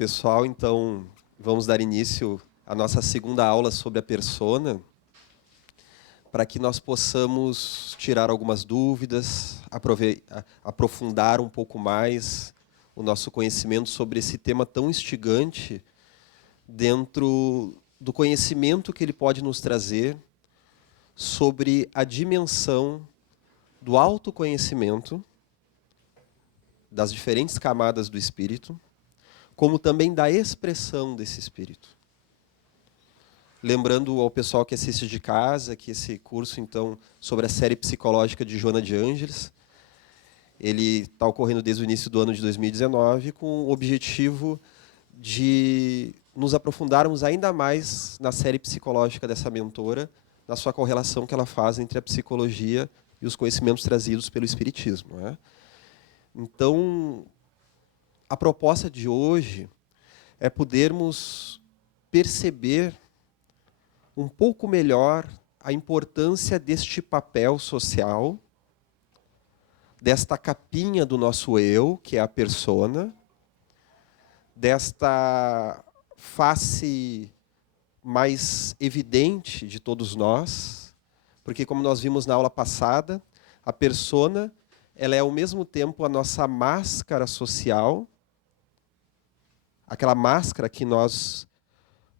Pessoal, então vamos dar início à nossa segunda aula sobre a persona, para que nós possamos tirar algumas dúvidas, aprofundar um pouco mais o nosso conhecimento sobre esse tema tão instigante dentro do conhecimento que ele pode nos trazer sobre a dimensão do autoconhecimento, das diferentes camadas do espírito, como também da expressão desse espírito. Lembrando ao pessoal que assiste de casa que esse curso, então, sobre a série psicológica de Joana de Ângeles, ele está ocorrendo desde o início do ano de 2019 com o objetivo de nos aprofundarmos ainda mais na série psicológica dessa mentora, na sua correlação que ela faz entre a psicologia e os conhecimentos trazidos pelo espiritismo, não é? Então, a proposta de hoje é podermos perceber um pouco melhor a importância deste papel social, desta capinha do nosso eu, que é a persona, desta face mais evidente de todos nós, porque, como nós vimos na aula passada, a persona ela é ao mesmo tempo a nossa máscara social, aquela máscara que nós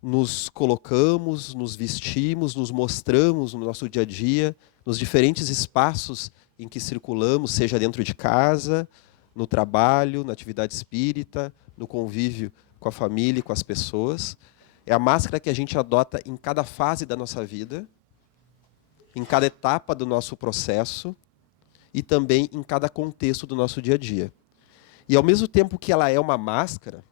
nos colocamos, nos vestimos, nos mostramos no nosso dia a dia, nos diferentes espaços em que circulamos, seja dentro de casa, no trabalho, na atividade espírita, no convívio com a família e com as pessoas. É a máscara que a gente adota em cada fase da nossa vida, em cada etapa do nosso processo e também em cada contexto do nosso dia a dia. E ao mesmo tempo que ela é uma máscara,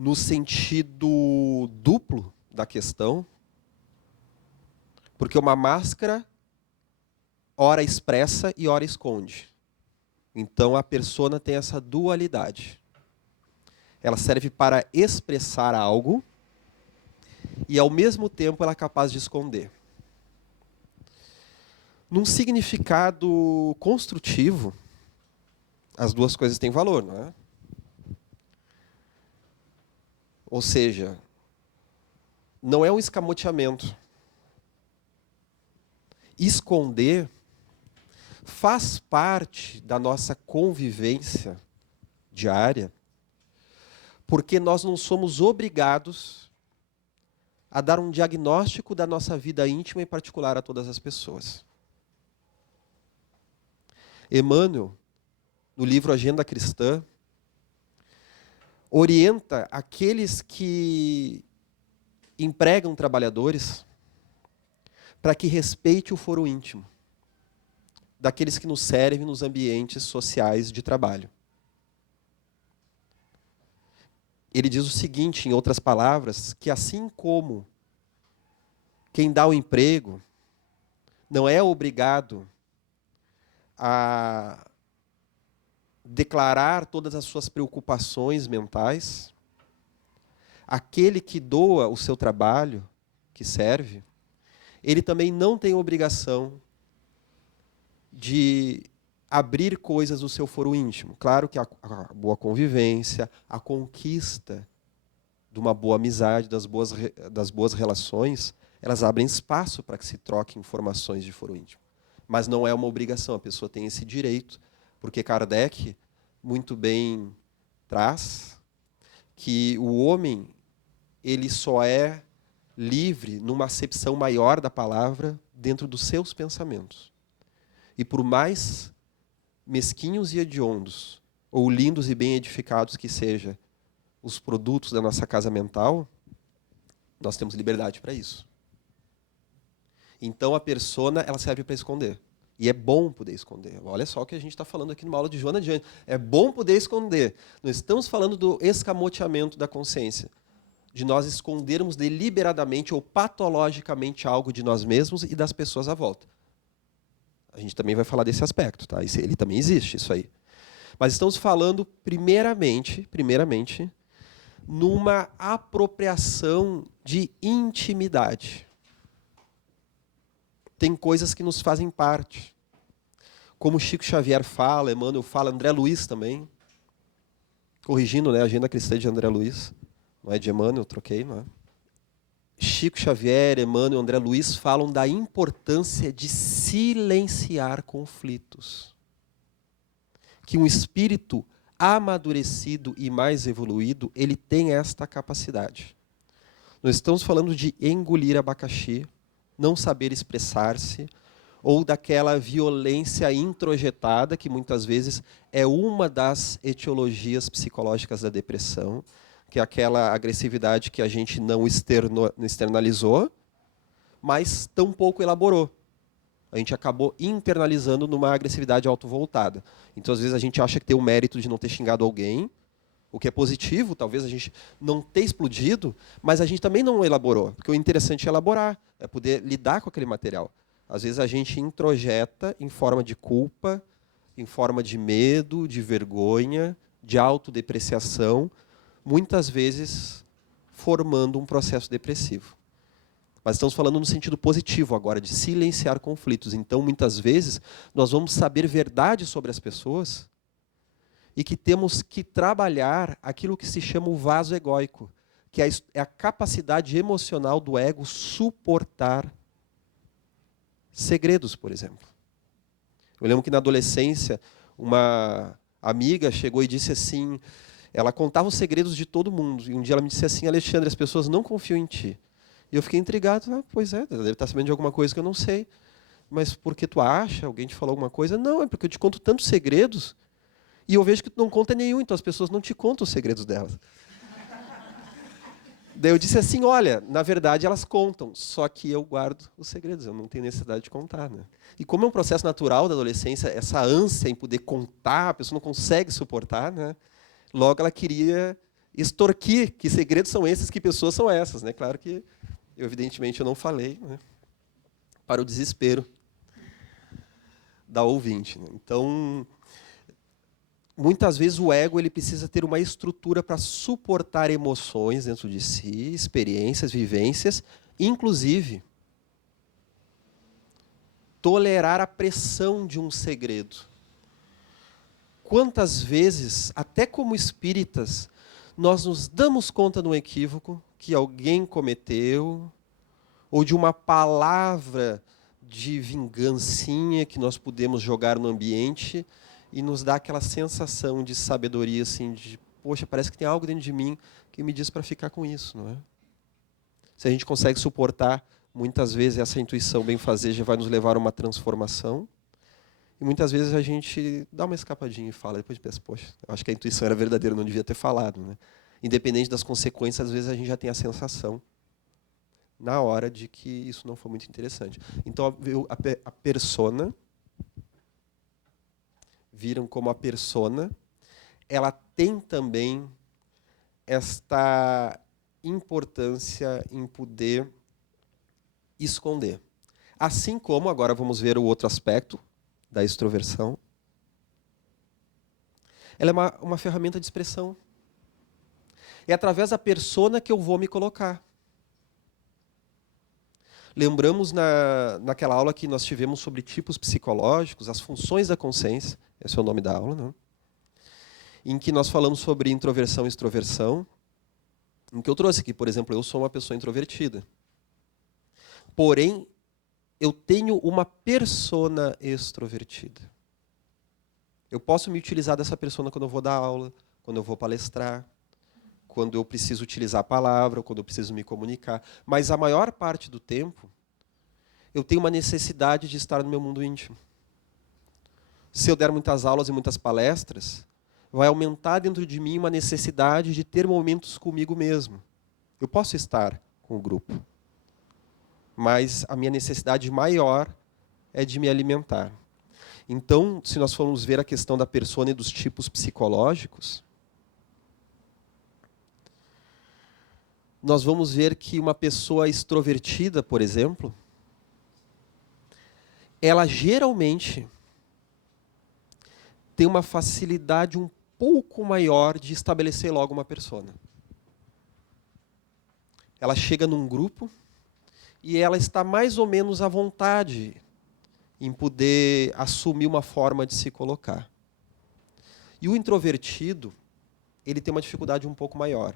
no sentido duplo da questão, porque uma máscara ora expressa e ora esconde. Então a persona tem essa dualidade. Ela serve para expressar algo e ao mesmo tempo ela é capaz de esconder. Num significado construtivo, as duas coisas têm valor, não é? Ou seja, não é um escamoteamento. Esconder faz parte da nossa convivência diária, porque nós não somos obrigados a dar um diagnóstico da nossa vida íntima e particular a todas as pessoas. Emmanuel, no livro Agenda Cristã, orienta aqueles que empregam trabalhadores para que respeite o foro íntimo daqueles que nos servem nos ambientes sociais de trabalho. Ele diz o seguinte, em outras palavras, que assim como quem dá o emprego não é obrigado a declarar todas as suas preocupações mentais, aquele que doa o seu trabalho, que serve, ele também não tem obrigação de abrir coisas do seu foro íntimo. Claro que a boa convivência, a conquista de uma boa amizade, das boas relações, elas abrem espaço para que se troquem informações de foro íntimo. Mas não é uma obrigação, a pessoa tem esse direito, porque Kardec muito bem traz que o homem ele só é livre numa acepção maior da palavra dentro dos seus pensamentos. E por mais mesquinhos e hediondos, ou lindos e bem edificados que sejam os produtos da nossa casa mental, nós temos liberdade para isso. Então a persona ela serve para esconder. E é bom poder esconder. Olha só o que a gente está falando aqui numa aula de Joana de Ângeles. É bom poder esconder. Não estamos falando do escamoteamento da consciência, de nós escondermos deliberadamente ou patologicamente algo de nós mesmos e das pessoas à volta. A gente também vai falar desse aspecto, tá? Ele também existe, isso aí. Mas estamos falando, primeiramente, numa apropriação de intimidade. Tem coisas que nos fazem parte. Como Chico Xavier fala, Emmanuel fala, André Luiz também. Corrigindo, né, a Agenda Cristã de André Luiz, não é de Emmanuel, troquei, não é? Chico Xavier, Emmanuel, André Luiz falam da importância de silenciar conflitos. Que um espírito amadurecido e mais evoluído, ele tem esta capacidade. Nós estamos falando de engolir abacaxi, não saber expressar-se, ou daquela violência introjetada, que muitas vezes é uma das etiologias psicológicas da depressão, que é aquela agressividade que a gente não externalizou, mas tampouco elaborou. A gente acabou internalizando numa agressividade autovoltada. Então, às vezes, a gente acha que tem o mérito de não ter xingado alguém, o que é positivo, talvez a gente não ter explodido, mas a gente também não elaborou, porque o interessante é elaborar, é poder lidar com aquele material. Às vezes a gente introjeta em forma de culpa, em forma de medo, de vergonha, de autodepreciação, muitas vezes formando um processo depressivo. Mas estamos falando no sentido positivo agora, de silenciar conflitos. Então, muitas vezes, nós vamos saber verdade sobre as pessoas e que temos que trabalhar aquilo que se chama o vaso egóico, que é a capacidade emocional do ego suportar segredos, por exemplo. Eu lembro que na adolescência, uma amiga chegou e disse assim, ela contava os segredos de todo mundo, e um dia ela me disse assim, Alexandre, as pessoas não confiam em ti. E eu fiquei intrigado, pois é, deve estar sabendo de alguma coisa que eu não sei. Mas por que tu acha? Alguém te falou alguma coisa? Não, é porque eu te conto tantos segredos, e eu vejo que tu não conta nenhum, então as pessoas não te contam os segredos delas. Daí eu disse assim, olha, na verdade elas contam, só que eu guardo os segredos, eu não tenho necessidade de contar. Né? E como é um processo natural da adolescência, essa ânsia em poder contar, a pessoa não consegue suportar, né? Logo ela queria extorquir, que segredos são esses, que pessoas são essas. Né? Claro que, evidentemente, eu não falei, né? Para o desespero da ouvinte. Né? Então, muitas vezes o ego ele precisa ter uma estrutura para suportar emoções dentro de si, experiências, vivências, inclusive tolerar a pressão de um segredo. Quantas vezes, até como espíritas, nós nos damos conta de um equívoco que alguém cometeu, ou de uma palavra de vingancinha que nós podemos jogar no ambiente, e nos dá aquela sensação de sabedoria, assim, de, poxa, parece que tem algo dentro de mim que me diz para ficar com isso, não é? Se a gente consegue suportar, muitas vezes, essa intuição benfazeja vai nos levar a uma transformação, e muitas vezes a gente dá uma escapadinha e fala, depois pensa, poxa, eu acho que a intuição era verdadeira, eu não devia ter falado, né? Independente das consequências, às vezes a gente já tem a sensação, na hora, de que isso não foi muito interessante. Então, a persona, viram como a persona, ela tem também esta importância em poder esconder. Assim como, agora vamos ver o outro aspecto da extroversão, ela é uma ferramenta de expressão. É através da persona que eu vou me colocar. Lembramos naquela aula que nós tivemos sobre tipos psicológicos, as funções da consciência, esse é o nome da aula, né? Em que nós falamos sobre introversão e extroversão, em que eu trouxe aqui, por exemplo, eu sou uma pessoa introvertida. Porém, eu tenho uma persona extrovertida. Eu posso me utilizar dessa persona quando eu vou dar aula, quando eu vou palestrar, quando eu preciso utilizar a palavra, quando eu preciso me comunicar. Mas a maior parte do tempo, eu tenho uma necessidade de estar no meu mundo íntimo. Se eu der muitas aulas e muitas palestras, vai aumentar dentro de mim uma necessidade de ter momentos comigo mesmo. Eu posso estar com o grupo, mas a minha necessidade maior é de me alimentar. Então, se nós formos ver a questão da persona e dos tipos psicológicos, nós vamos ver que uma pessoa extrovertida, por exemplo, ela geralmente tem uma facilidade um pouco maior de estabelecer logo uma persona. Ela chega num grupo e ela está mais ou menos à vontade em poder assumir uma forma de se colocar. E o introvertido, ele tem uma dificuldade um pouco maior.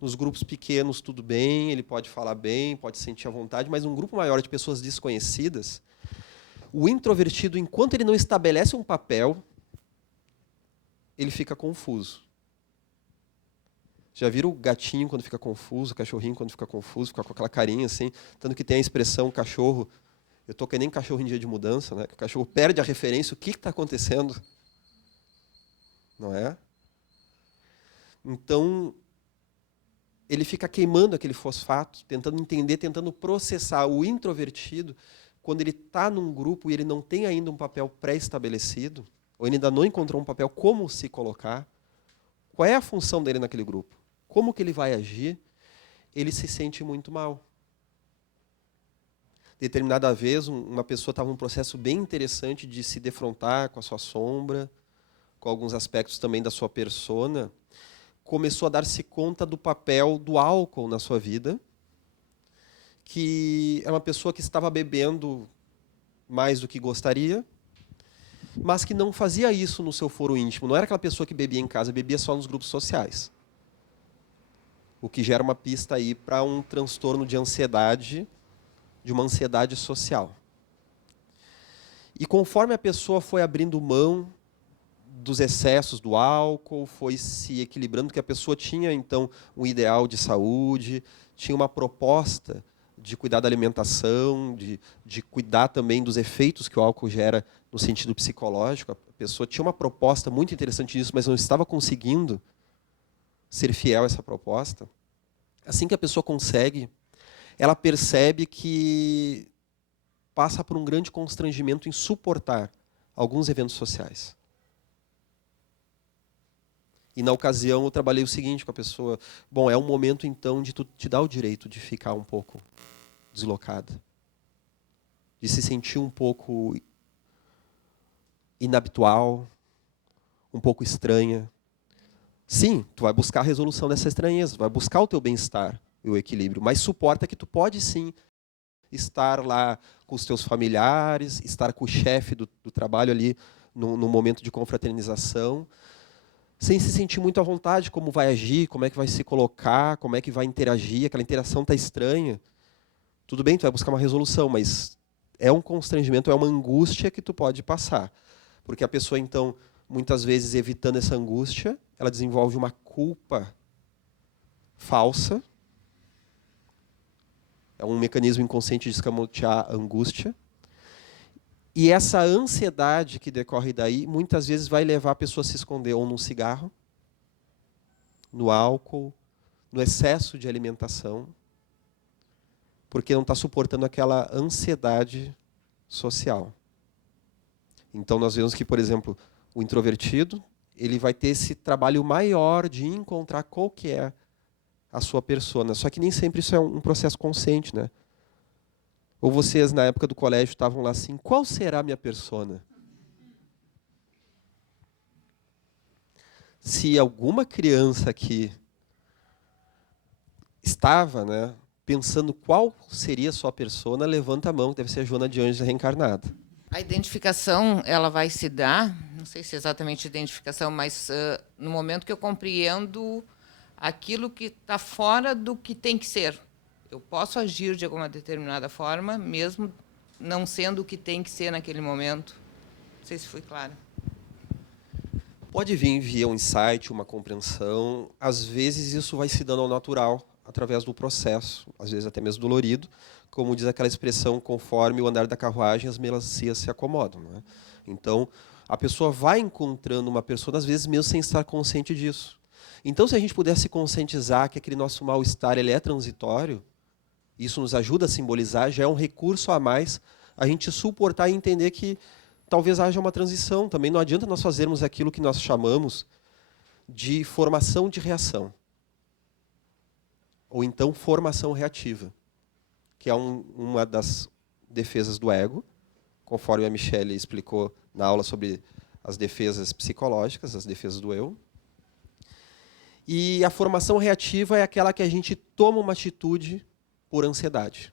Nos grupos pequenos, tudo bem, ele pode falar bem, pode sentir à vontade, mas um grupo maior de pessoas desconhecidas, o introvertido, enquanto ele não estabelece um papel, ele fica confuso. Já viram o gatinho quando fica confuso, o cachorrinho quando fica confuso, fica com aquela carinha assim, tanto que tem a expressão cachorro, eu estou que nem cachorro em dia de mudança, né? Que o cachorro perde a referência, o que está acontecendo? Não é? Então, ele fica queimando aquele fosfato, tentando entender, tentando processar. O introvertido, quando ele está num grupo e ele não tem ainda um papel pré-estabelecido, ou ele ainda não encontrou um papel como se colocar, qual é a função dele naquele grupo? Como que ele vai agir? Ele se sente muito mal. Determinada vez, uma pessoa estava num processo bem interessante de se defrontar com a sua sombra, com alguns aspectos também da sua persona, começou a dar-se conta do papel do álcool na sua vida, que é uma pessoa que estava bebendo mais do que gostaria, mas que não fazia isso no seu foro íntimo. Não era aquela pessoa que bebia em casa, bebia só nos grupos sociais. O que gera uma pista aí para um transtorno de ansiedade, de uma ansiedade social. E conforme a pessoa foi abrindo mão dos excessos do álcool, foi se equilibrando, porque a pessoa tinha, então, um ideal de saúde, tinha uma proposta de cuidar da alimentação, de cuidar também dos efeitos que o álcool gera no sentido psicológico. A pessoa tinha uma proposta muito interessante nisso, mas não estava conseguindo ser fiel a essa proposta. Assim que a pessoa consegue, ela percebe que passa por um grande constrangimento em suportar alguns eventos sociais. E na ocasião eu trabalhei o seguinte com a pessoa: bom, é um momento então de tu te dar o direito de ficar um pouco deslocada, de se sentir um pouco inabitual, um pouco estranha. Sim, tu vai buscar a resolução dessa estranheza, tu vai buscar o teu bem-estar e o equilíbrio, mas suporta que tu pode sim estar lá com os teus familiares, estar com o chefe do trabalho ali no momento de confraternização, sem se sentir muito à vontade, como vai agir, como é que vai se colocar, como é que vai interagir, aquela interação está estranha. Tudo bem, tu vai buscar uma resolução, mas é um constrangimento, é uma angústia que tu pode passar. Porque a pessoa, então, muitas vezes, evitando essa angústia, ela desenvolve uma culpa falsa. É um mecanismo inconsciente de escamotear a angústia. E essa ansiedade que decorre daí, muitas vezes vai levar a pessoa a se esconder ou num cigarro, no álcool, no excesso de alimentação, porque não está suportando aquela ansiedade social. Então nós vemos que, por exemplo, o introvertido, ele vai ter esse trabalho maior de encontrar qual que é a sua persona. Só que nem sempre isso é um processo consciente, né? Ou vocês, na época do colégio, estavam lá assim: qual será a minha persona? Se alguma criança aqui estava, né, pensando qual seria a sua persona, levanta a mão, deve ser a Joana de Anjos reencarnada. A identificação, ela vai se dar, não sei se é exatamente identificação, mas no momento que eu compreendo aquilo que está fora do que tem que ser. Eu posso agir de alguma determinada forma, mesmo não sendo o que tem que ser naquele momento. Não sei se fui clara. Pode vir via um insight, uma compreensão. Às vezes isso vai se dando ao natural, através do processo, às vezes até mesmo dolorido, como diz aquela expressão: conforme o andar da carruagem, as melancias se acomodam. Né? Então, a pessoa vai encontrando uma pessoa, às vezes mesmo sem estar consciente disso. Então, se a gente pudesse conscientizar que aquele nosso mal-estar ele é transitório, isso nos ajuda a simbolizar, já é um recurso a mais a gente suportar e entender que talvez haja uma transição. Também não adianta nós fazermos aquilo que nós chamamos de formação de reação. Ou então formação reativa, que é uma das defesas do ego, conforme a Michelle explicou na aula sobre as defesas psicológicas, as defesas do eu. E a formação reativa é aquela que a gente toma uma atitude por ansiedade.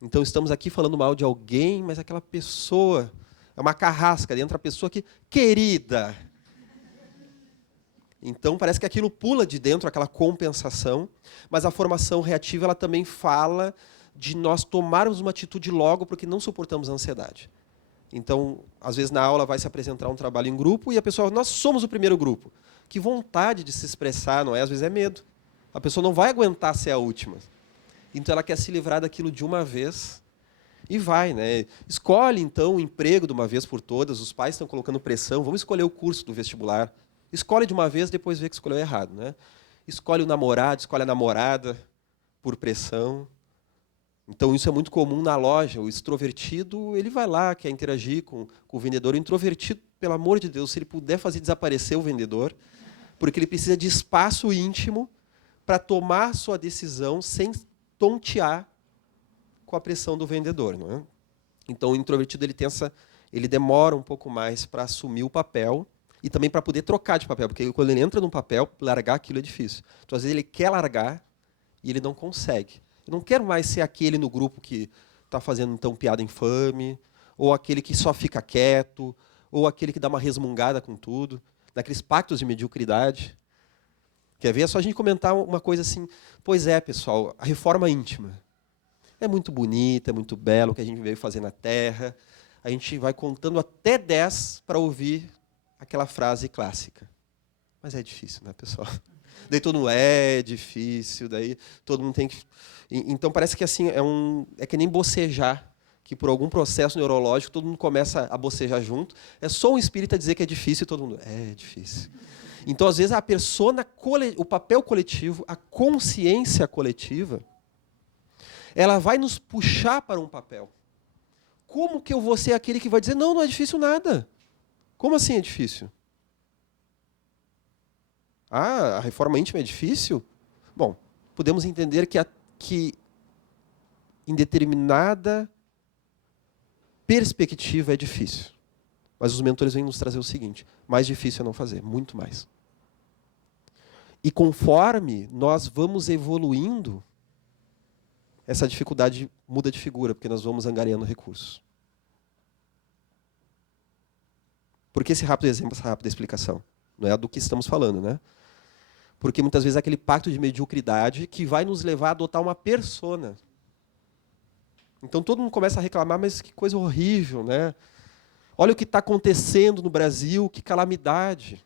Então estamos aqui falando mal de alguém, mas aquela pessoa é uma carrasca dentro da pessoa que, querida, Então, parece que aquilo pula de dentro, aquela compensação, mas a formação reativa ela também fala de nós tomarmos uma atitude logo porque não suportamos a ansiedade. Então, às vezes na aula vai se apresentar um trabalho em grupo e a pessoa, nós somos o primeiro grupo. Que vontade de se expressar, não é? Às vezes é medo. A pessoa não vai aguentar ser a última. Então ela quer se livrar daquilo de uma vez e vai, né? Escolhe então o emprego de uma vez por todas, os pais estão colocando pressão, vamos escolher o curso do vestibular. Escolhe de uma vez, depois vê que escolheu errado, né? Escolhe o namorado, escolhe a namorada por pressão. Então, isso é muito comum na loja. O extrovertido, ele vai lá, quer interagir com o vendedor. O introvertido, pelo amor de Deus, se ele puder fazer desaparecer o vendedor, porque ele precisa de espaço íntimo para tomar sua decisão sem tontear com a pressão do vendedor. Não é? Então, o introvertido ele demora um pouco mais para assumir o papel e também para poder trocar de papel, porque quando ele entra num papel, largar aquilo é difícil. Então, às vezes, ele quer largar e ele não consegue. Eu não quero mais ser aquele no grupo que está fazendo então piada infame, ou aquele que só fica quieto, ou aquele que dá uma resmungada com tudo, daqueles pactos de mediocridade. Quer ver? É só a gente comentar uma coisa assim, pois é, pessoal, a reforma íntima. É muito bonita, é muito belo o que a gente veio fazer na Terra. A gente vai contando até 10 para ouvir aquela frase clássica. Mas é difícil, né, pessoal? Daí todo mundo é difícil, daí todo mundo tem que... Então parece que assim é que nem bocejar, que por algum processo neurológico todo mundo começa a bocejar junto. É só um espírita dizer que é difícil e todo mundo é difícil. Então às vezes a persona, o papel coletivo, a consciência coletiva, ela vai nos puxar para um papel. Como que eu vou ser aquele que vai dizer não, não é difícil nada? Como assim é difícil? Ah, a reforma íntima é difícil? Bom, podemos entender que em determinada perspectiva é difícil. Mas os mentores vêm nos trazer o seguinte, mais difícil é não fazer, muito mais. E conforme nós vamos evoluindo, essa dificuldade muda de figura, porque nós vamos angariando recursos. Por que esse rápido exemplo, essa rápida explicação? Não é do que estamos falando, né? Porque muitas vezes é aquele pacto de mediocridade que vai nos levar a adotar uma persona. Então todo mundo começa a reclamar, mas que coisa horrível, né? Olha o que está acontecendo no Brasil, que calamidade.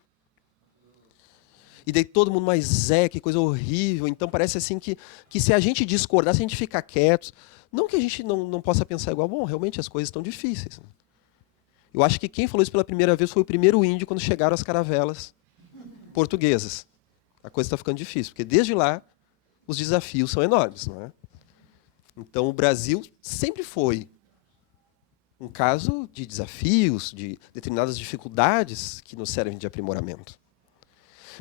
E daí todo mundo, mas que coisa horrível. Então parece assim que se a gente discordar, se a gente ficar quieto, não que a gente não possa pensar igual, bom, realmente as coisas estão difíceis. Eu acho que quem falou isso pela primeira vez foi o primeiro índio quando chegaram as caravelas portuguesas. A coisa está ficando difícil, porque desde lá os desafios são enormes, não é? Então o Brasil sempre foi um caso de desafios, de determinadas dificuldades que nos servem de aprimoramento.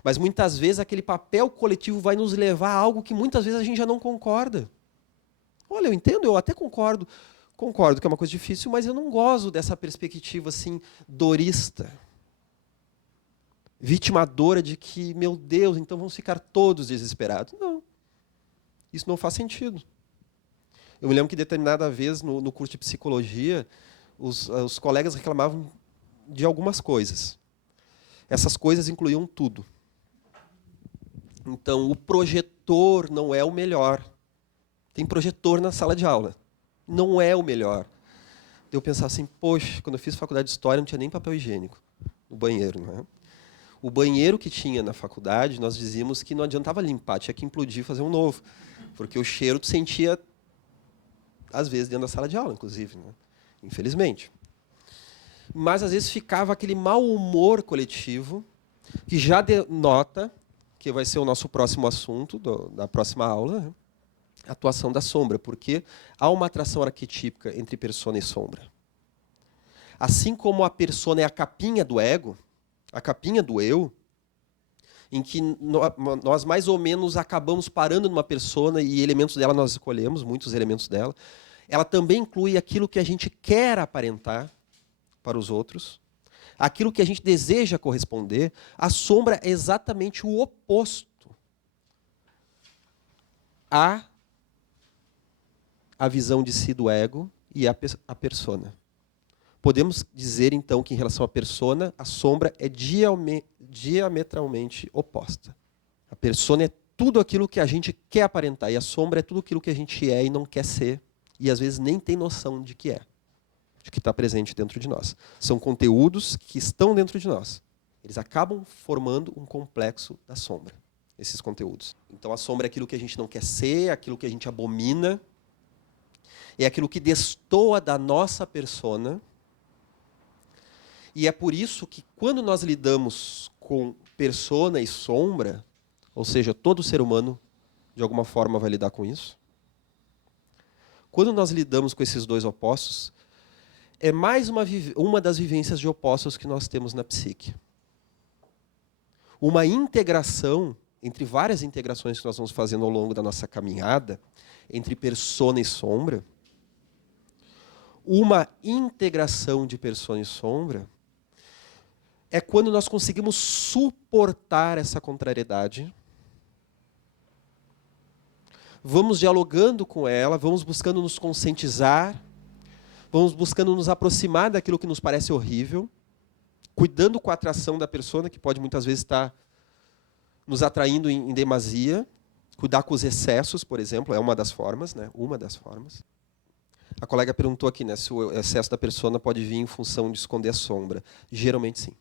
Mas muitas vezes aquele papel coletivo vai nos levar a algo que muitas vezes a gente já não concorda. Olha, eu entendo, eu até concordo que é uma coisa difícil, mas eu não gosto dessa perspectiva assim dorista, vitimadora de que, meu Deus, então vamos ficar todos desesperados. Não, isso não faz sentido. Eu me lembro que determinada vez no curso de psicologia, os colegas reclamavam de algumas coisas. Essas coisas incluíam tudo. Então, o projetor não é o melhor. Tem projetor na sala de aula. Não é o melhor. Eu pensava assim, poxa, quando eu fiz faculdade de História, não tinha nem papel higiênico no banheiro. Não é? O banheiro que tinha na faculdade, nós dizíamos que não adiantava limpar, tinha que implodir e fazer um novo. Porque o cheiro tu sentia, às vezes, dentro da sala de aula, inclusive. Né? Infelizmente. Mas, às vezes, ficava aquele mau humor coletivo, que já denota, que vai ser o nosso próximo assunto da próxima aula, né? A atuação da sombra, porque há uma atração arquetípica entre persona e sombra. Assim como a persona é a capinha do ego, a capinha do eu, em que nós mais ou menos acabamos parando numa persona e elementos dela nós escolhemos, muitos elementos dela, ela também inclui aquilo que a gente quer aparentar para os outros, aquilo que a gente deseja corresponder. A sombra é exatamente o oposto à visão de si do ego e à persona. Podemos dizer, então, que em relação à persona, a sombra é diametralmente oposta. A persona é tudo aquilo que a gente quer aparentar, e a sombra é tudo aquilo que a gente é e não quer ser, e às vezes nem tem noção de que é, de que está presente dentro de nós. São conteúdos que estão dentro de nós. Eles acabam formando um complexo da sombra, esses conteúdos. Então a sombra é aquilo que a gente não quer ser, aquilo que a gente abomina, é aquilo que destoa da nossa persona. E é por isso que, quando nós lidamos com persona e sombra, ou seja, todo ser humano, de alguma forma, vai lidar com isso. Quando nós lidamos com esses dois opostos, é mais uma das vivências de opostos que nós temos na psique. Uma integração, entre várias integrações que nós vamos fazendo ao longo da nossa caminhada, entre persona e sombra, uma integração de persona e sombra é quando nós conseguimos suportar essa contrariedade, vamos dialogando com ela, vamos buscando nos conscientizar, vamos buscando nos aproximar daquilo que nos parece horrível, cuidando com a atração da persona, que pode muitas vezes estar nos atraindo em demasia, cuidar com os excessos, por exemplo, é uma das formas, né? Uma das formas. A colega perguntou aqui, né, se o excesso da persona pode vir em função de esconder a sombra. Geralmente sim.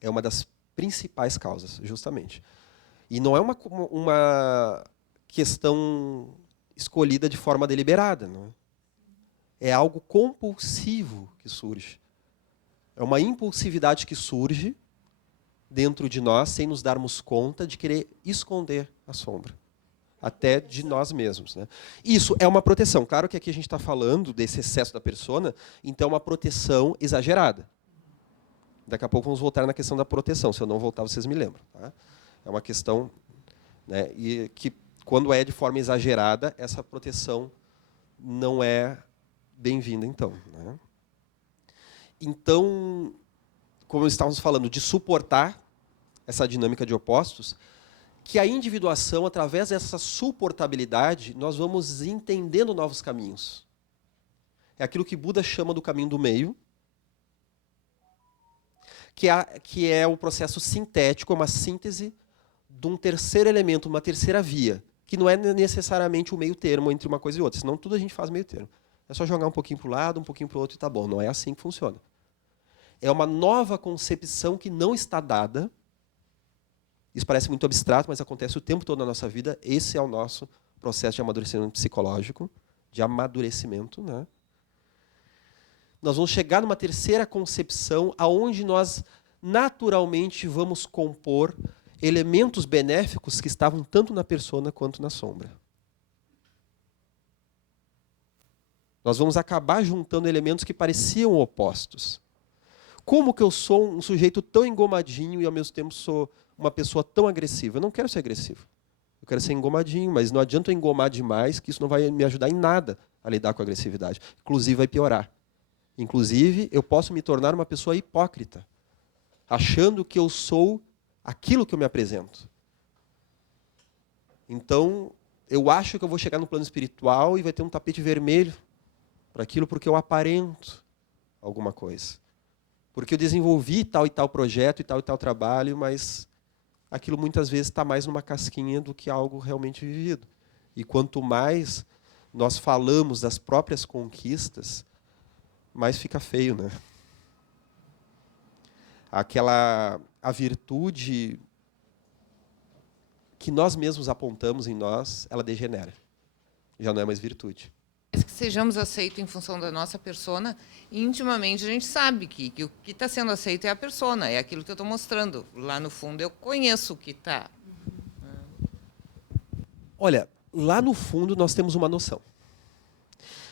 É uma das principais causas, justamente. E não é uma questão escolhida de forma deliberada. Não é? É algo compulsivo que surge. É uma impulsividade que surge dentro de nós, sem nos darmos conta, de querer esconder a sombra. Até de nós mesmos. Né? Isso é uma proteção. Claro que aqui a gente está falando desse excesso da persona, então é uma proteção exagerada. Daqui a pouco vamos voltar na questão da proteção. Se eu não voltar, vocês me lembram. Tá? É uma questão, né, e que, quando é de forma exagerada, essa proteção não é bem-vinda, então. Né? Então, como estávamos falando, de suportar essa dinâmica de opostos, que a individuação, através dessa suportabilidade, nós vamos entendendo novos caminhos. É aquilo que Buda chama do caminho do meio, que é o processo sintético, uma síntese de um terceiro elemento, uma terceira via, que não é necessariamente o meio termo entre uma coisa e outra, senão tudo a gente faz meio termo. É só jogar um pouquinho para o lado, um pouquinho para o outro e tá bom. Não é assim que funciona. É uma nova concepção que não está dada. Isso parece muito abstrato, mas acontece o tempo todo na nossa vida. Esse é o nosso processo de amadurecimento psicológico, de amadurecimento, né? Nós vamos chegar numa terceira concepção, aonde nós naturalmente vamos compor elementos benéficos que estavam tanto na persona quanto na sombra. Nós vamos acabar juntando elementos que pareciam opostos. Como que eu sou um sujeito tão engomadinho e ao mesmo tempo sou uma pessoa tão agressiva? Eu não quero ser agressivo. Eu quero ser engomadinho, mas não adianta eu engomar demais, que isso não vai me ajudar em nada a lidar com a agressividade. Inclusive vai piorar. Inclusive, eu posso me tornar uma pessoa hipócrita, achando que eu sou aquilo que eu me apresento. Então, eu acho que eu vou chegar no plano espiritual e vai ter um tapete vermelho para aquilo porque eu aparento alguma coisa. Porque eu desenvolvi tal e tal projeto e tal trabalho, mas aquilo muitas vezes está mais numa casquinha do que algo realmente vivido. E quanto mais nós falamos das próprias conquistas, mais fica feio, né? A virtude que nós mesmos apontamos em nós, ela degenera. Já não é mais virtude. Que sejamos aceitos em função da nossa persona, intimamente a gente sabe que o que está sendo aceito é a persona, é aquilo que eu estou mostrando. Lá no fundo eu conheço o que está. Olha, lá no fundo nós temos uma noção.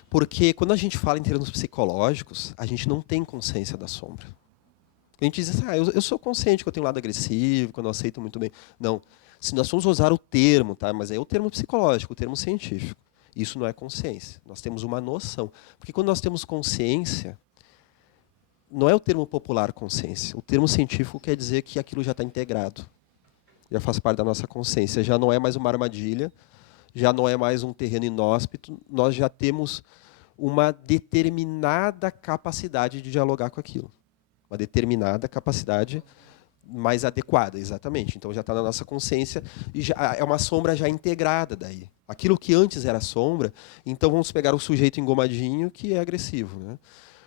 Porque quando a gente fala em termos psicológicos, a gente não tem consciência da sombra. A gente diz assim, eu sou consciente que eu tenho um lado agressivo, que eu não aceito muito bem. Não. Se nós formos usar o termo, tá? Mas é o termo psicológico, o termo científico. Isso não é consciência. Nós temos uma noção. Porque quando nós temos consciência, não é o termo popular consciência. O termo científico quer dizer que aquilo já está integrado. Já faz parte da nossa consciência. Já não é mais uma armadilha, já não é mais um terreno inóspito. Nós já temos uma determinada capacidade de dialogar com aquilo. Uma determinada capacidade mais adequada, exatamente. Então já está na nossa consciência e já é uma sombra já integrada daí. Aquilo que antes era sombra, então vamos pegar o sujeito engomadinho que é agressivo, né?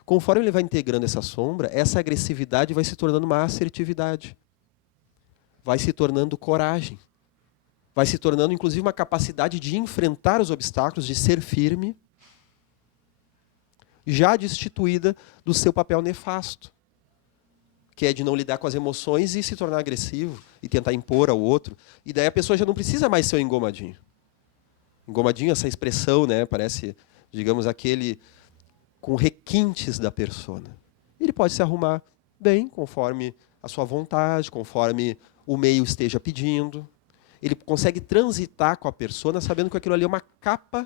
Conforme ele vai integrando essa sombra, essa agressividade vai se tornando uma assertividade. Vai se tornando coragem. Vai se tornando, inclusive, uma capacidade de enfrentar os obstáculos, de ser firme, já destituída do seu papel nefasto, que é de não lidar com as emoções e se tornar agressivo e tentar impor ao outro. E daí a pessoa já não precisa mais ser um engomadinho. Engomadinho, essa expressão, né, parece, digamos, aquele com requintes da persona. Ele pode se arrumar bem, conforme a sua vontade, conforme o meio esteja pedindo. Ele consegue transitar com a persona sabendo que aquilo ali é uma capa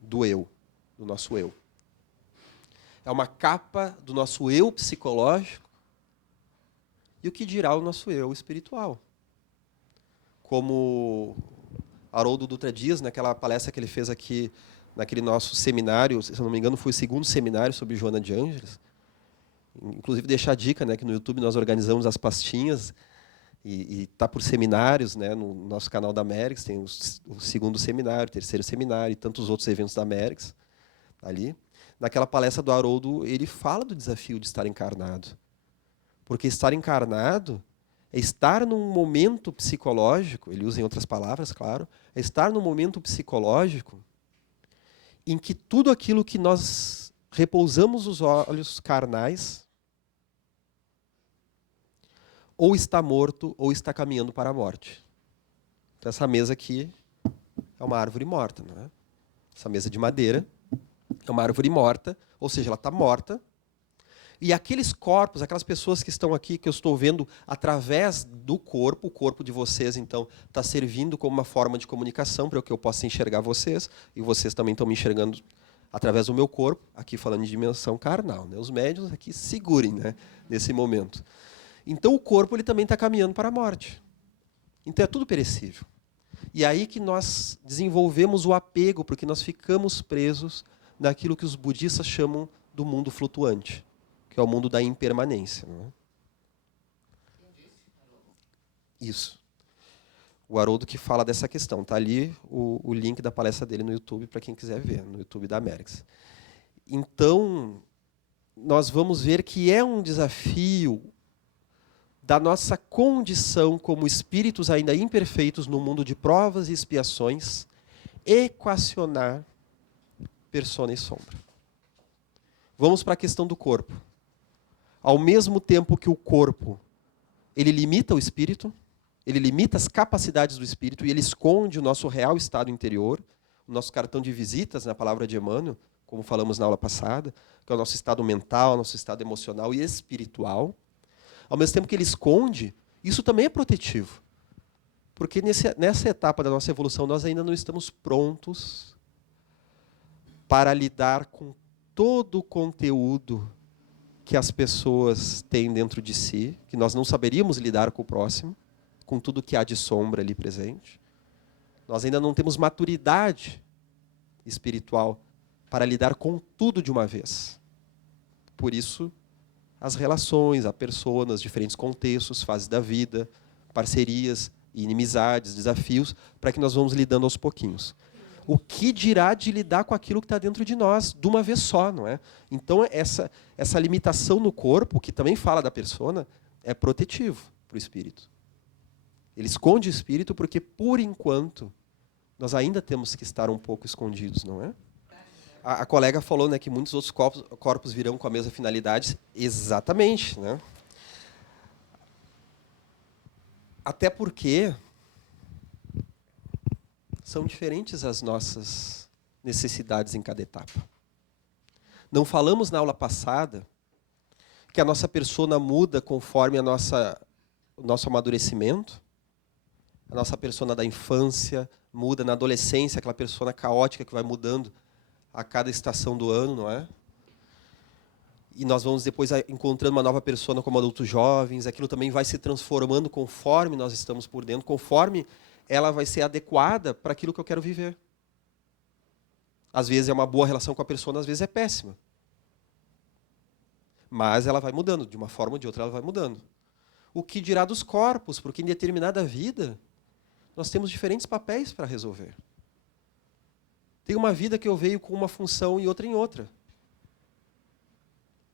do eu, do nosso eu. É uma capa do nosso eu psicológico e o que dirá o nosso eu espiritual. Como Haroldo Dutra Dias, naquela palestra que ele fez aqui, naquele nosso seminário, se eu não me engano, foi o 2º seminário sobre Joana de Ângeles. Inclusive, deixar a dica, né, que no YouTube nós organizamos as pastinhas e está por seminários, né, no nosso canal da Merix, tem o 2º seminário, o 3º seminário e tantos outros eventos da Merix ali. Naquela palestra do Haroldo, ele fala do desafio de estar encarnado. Porque estar encarnado é estar num momento psicológico, ele usa em outras palavras, claro, é estar num momento psicológico em que tudo aquilo que nós repousamos os olhos carnais ou está morto ou está caminhando para a morte. Então, essa mesa aqui é uma árvore morta, não é? Essa mesa de madeira é uma árvore morta, ou seja, ela está morta. E aqueles corpos, aquelas pessoas que estão aqui, que eu estou vendo através do corpo, o corpo de vocês, então, está servindo como uma forma de comunicação para que eu possa enxergar vocês, e vocês também estão me enxergando através do meu corpo, aqui falando de dimensão carnal, né? Os médiuns aqui segurem, né, nesse momento. Então, o corpo ele também está caminhando para a morte. Então, é tudo perecível. E aí que nós desenvolvemos o apego, porque nós ficamos presos naquilo que os budistas chamam do mundo flutuante, que é o mundo da impermanência. Não é? Isso. O Haroldo que fala dessa questão. Está ali o link da palestra dele no YouTube, para quem quiser ver, no YouTube da Merix. Então, nós vamos ver que é um desafio da nossa condição como espíritos ainda imperfeitos no mundo de provas e expiações, equacionar persona e sombra. Vamos para a questão do corpo. Ao mesmo tempo que o corpo ele limita o espírito, ele limita as capacidades do espírito e ele esconde o nosso real estado interior, o nosso cartão de visitas, na palavra de Emmanuel, como falamos na aula passada, que é o nosso estado mental, nosso estado emocional e espiritual. Ao mesmo tempo que ele esconde, isso também é protetivo. Porque nessa etapa da nossa evolução, nós ainda não estamos prontos para lidar com todo o conteúdo que as pessoas têm dentro de si, que nós não saberíamos lidar com o próximo, com tudo que há de sombra ali presente. Nós ainda não temos maturidade espiritual para lidar com tudo de uma vez. Por isso, as relações, a personas, diferentes contextos, fases da vida, parcerias, inimizades, desafios, para que nós vamos lidando aos pouquinhos. O que dirá de lidar com aquilo que está dentro de nós, de uma vez só, não é? Então, essa limitação no corpo, que também fala da persona, é protetivo para o espírito. Ele esconde o espírito porque, por enquanto, nós ainda temos que estar um pouco escondidos, não é? A colega falou, né, que muitos outros corpos virão com a mesma finalidade. Exatamente, né? Até porque são diferentes as nossas necessidades em cada etapa. Não falamos na aula passada que a nossa persona muda conforme o nosso amadurecimento? A nossa persona da infância muda na adolescência, aquela persona caótica que vai mudando a cada estação do ano, não é? e nós vamos depois encontrando uma nova persona como adultos jovens, aquilo também vai se transformando conforme nós estamos por dentro, conforme ela vai ser adequada para aquilo que eu quero viver. Às vezes é uma boa relação com a persona, às vezes é péssima. Mas ela vai mudando, de uma forma ou de outra ela vai mudando. O que dirá dos corpos? Porque em determinada vida, nós temos diferentes papéis para resolver. Tem uma vida que eu veio com uma função e outra em outra.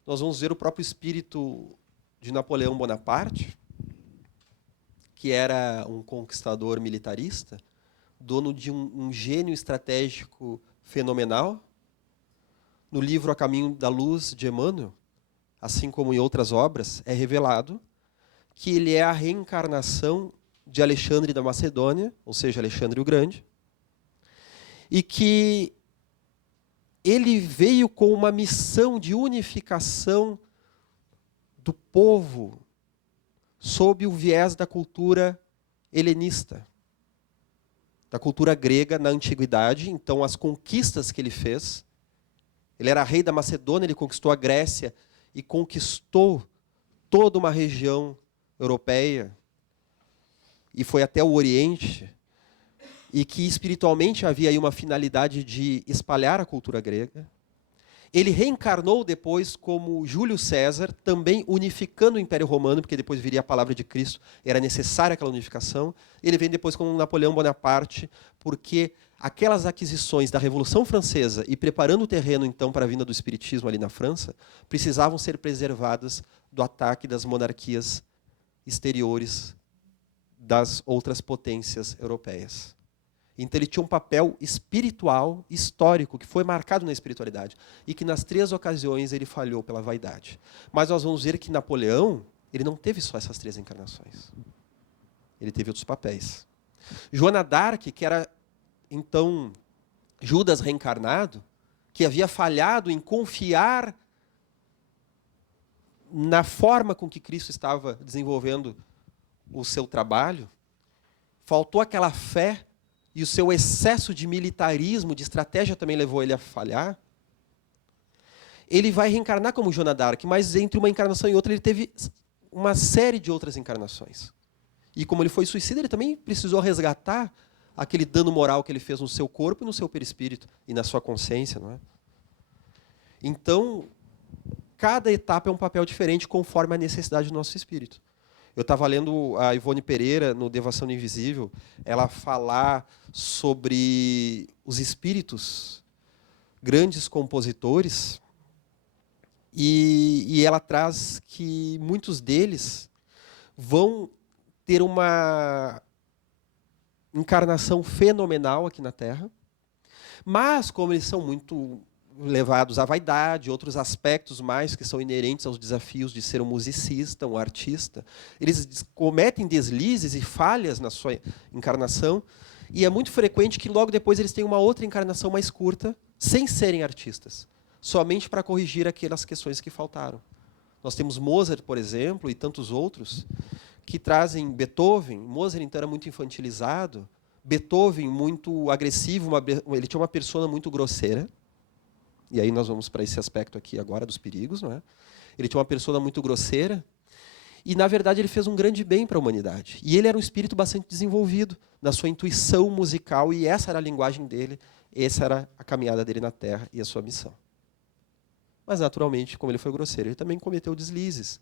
Nós vamos ver o próprio espírito de Napoleão Bonaparte, que era um conquistador militarista, dono de um gênio estratégico fenomenal. No livro A Caminho da Luz, de Emmanuel, assim como em outras obras, é revelado que ele é a reencarnação de Alexandre da Macedônia, ou seja, Alexandre o Grande, e que ele veio com uma missão de unificação do povo sob o viés da cultura helenista, da cultura grega na antiguidade. Então, as conquistas que ele fez, ele era rei da Macedônia, ele conquistou a Grécia e conquistou toda uma região europeia e foi até o Oriente, e que espiritualmente havia aí uma finalidade de espalhar a cultura grega. Ele reencarnou depois como Júlio César, também unificando o Império Romano, porque depois viria a palavra de Cristo, era necessária aquela unificação. Ele vem depois como Napoleão Bonaparte, porque aquelas aquisições da Revolução Francesa e preparando o terreno então para a vinda do Espiritismo ali na França, precisavam ser preservadas do ataque das monarquias exteriores das outras potências europeias. Então ele tinha um papel espiritual, histórico, que foi marcado na espiritualidade. E que nas 3 ocasiões ele falhou pela vaidade. Mas nós vamos ver que Napoleão, ele não teve só essas 3 encarnações. Ele teve outros papéis. Joana d'Arc, que era, então, Judas reencarnado, que havia falhado em confiar na forma com que Cristo estava desenvolvendo o seu trabalho, faltou aquela fé, e o seu excesso de militarismo, de estratégia também levou ele a falhar. Ele vai reencarnar como Joana d'Arc, mas entre uma encarnação e outra ele teve uma série de outras encarnações. E como ele foi suicida, ele também precisou resgatar aquele dano moral que ele fez no seu corpo e no seu perispírito, e na sua consciência, não é? Então, cada etapa é um papel diferente conforme a necessidade do nosso espírito. Eu estava lendo a Ivone Pereira, no Devoção do Invisível, ela falar sobre os espíritos, grandes compositores, e ela traz que muitos deles vão ter uma encarnação fenomenal aqui na Terra, mas como eles são muito levados à vaidade, outros aspectos mais que são inerentes aos desafios de ser um musicista, um artista, eles cometem deslizes e falhas na sua encarnação, e é muito frequente que logo depois eles tenham uma outra encarnação mais curta, sem serem artistas, somente para corrigir aquelas questões que faltaram. Nós temos Mozart, por exemplo, e tantos outros, que trazem Beethoven. Mozart, então, era muito infantilizado, Beethoven muito agressivo, ele tinha uma persona muito grosseira. E aí nós vamos para esse aspecto aqui agora dos perigos, não é? Ele tinha uma persona muito grosseira e, na verdade, ele fez um grande bem para a humanidade. E ele era um espírito bastante desenvolvido na sua intuição musical, e essa era a linguagem dele, essa era a caminhada dele na Terra e a sua missão. Mas, naturalmente, como ele foi grosseiro, ele também cometeu deslizes.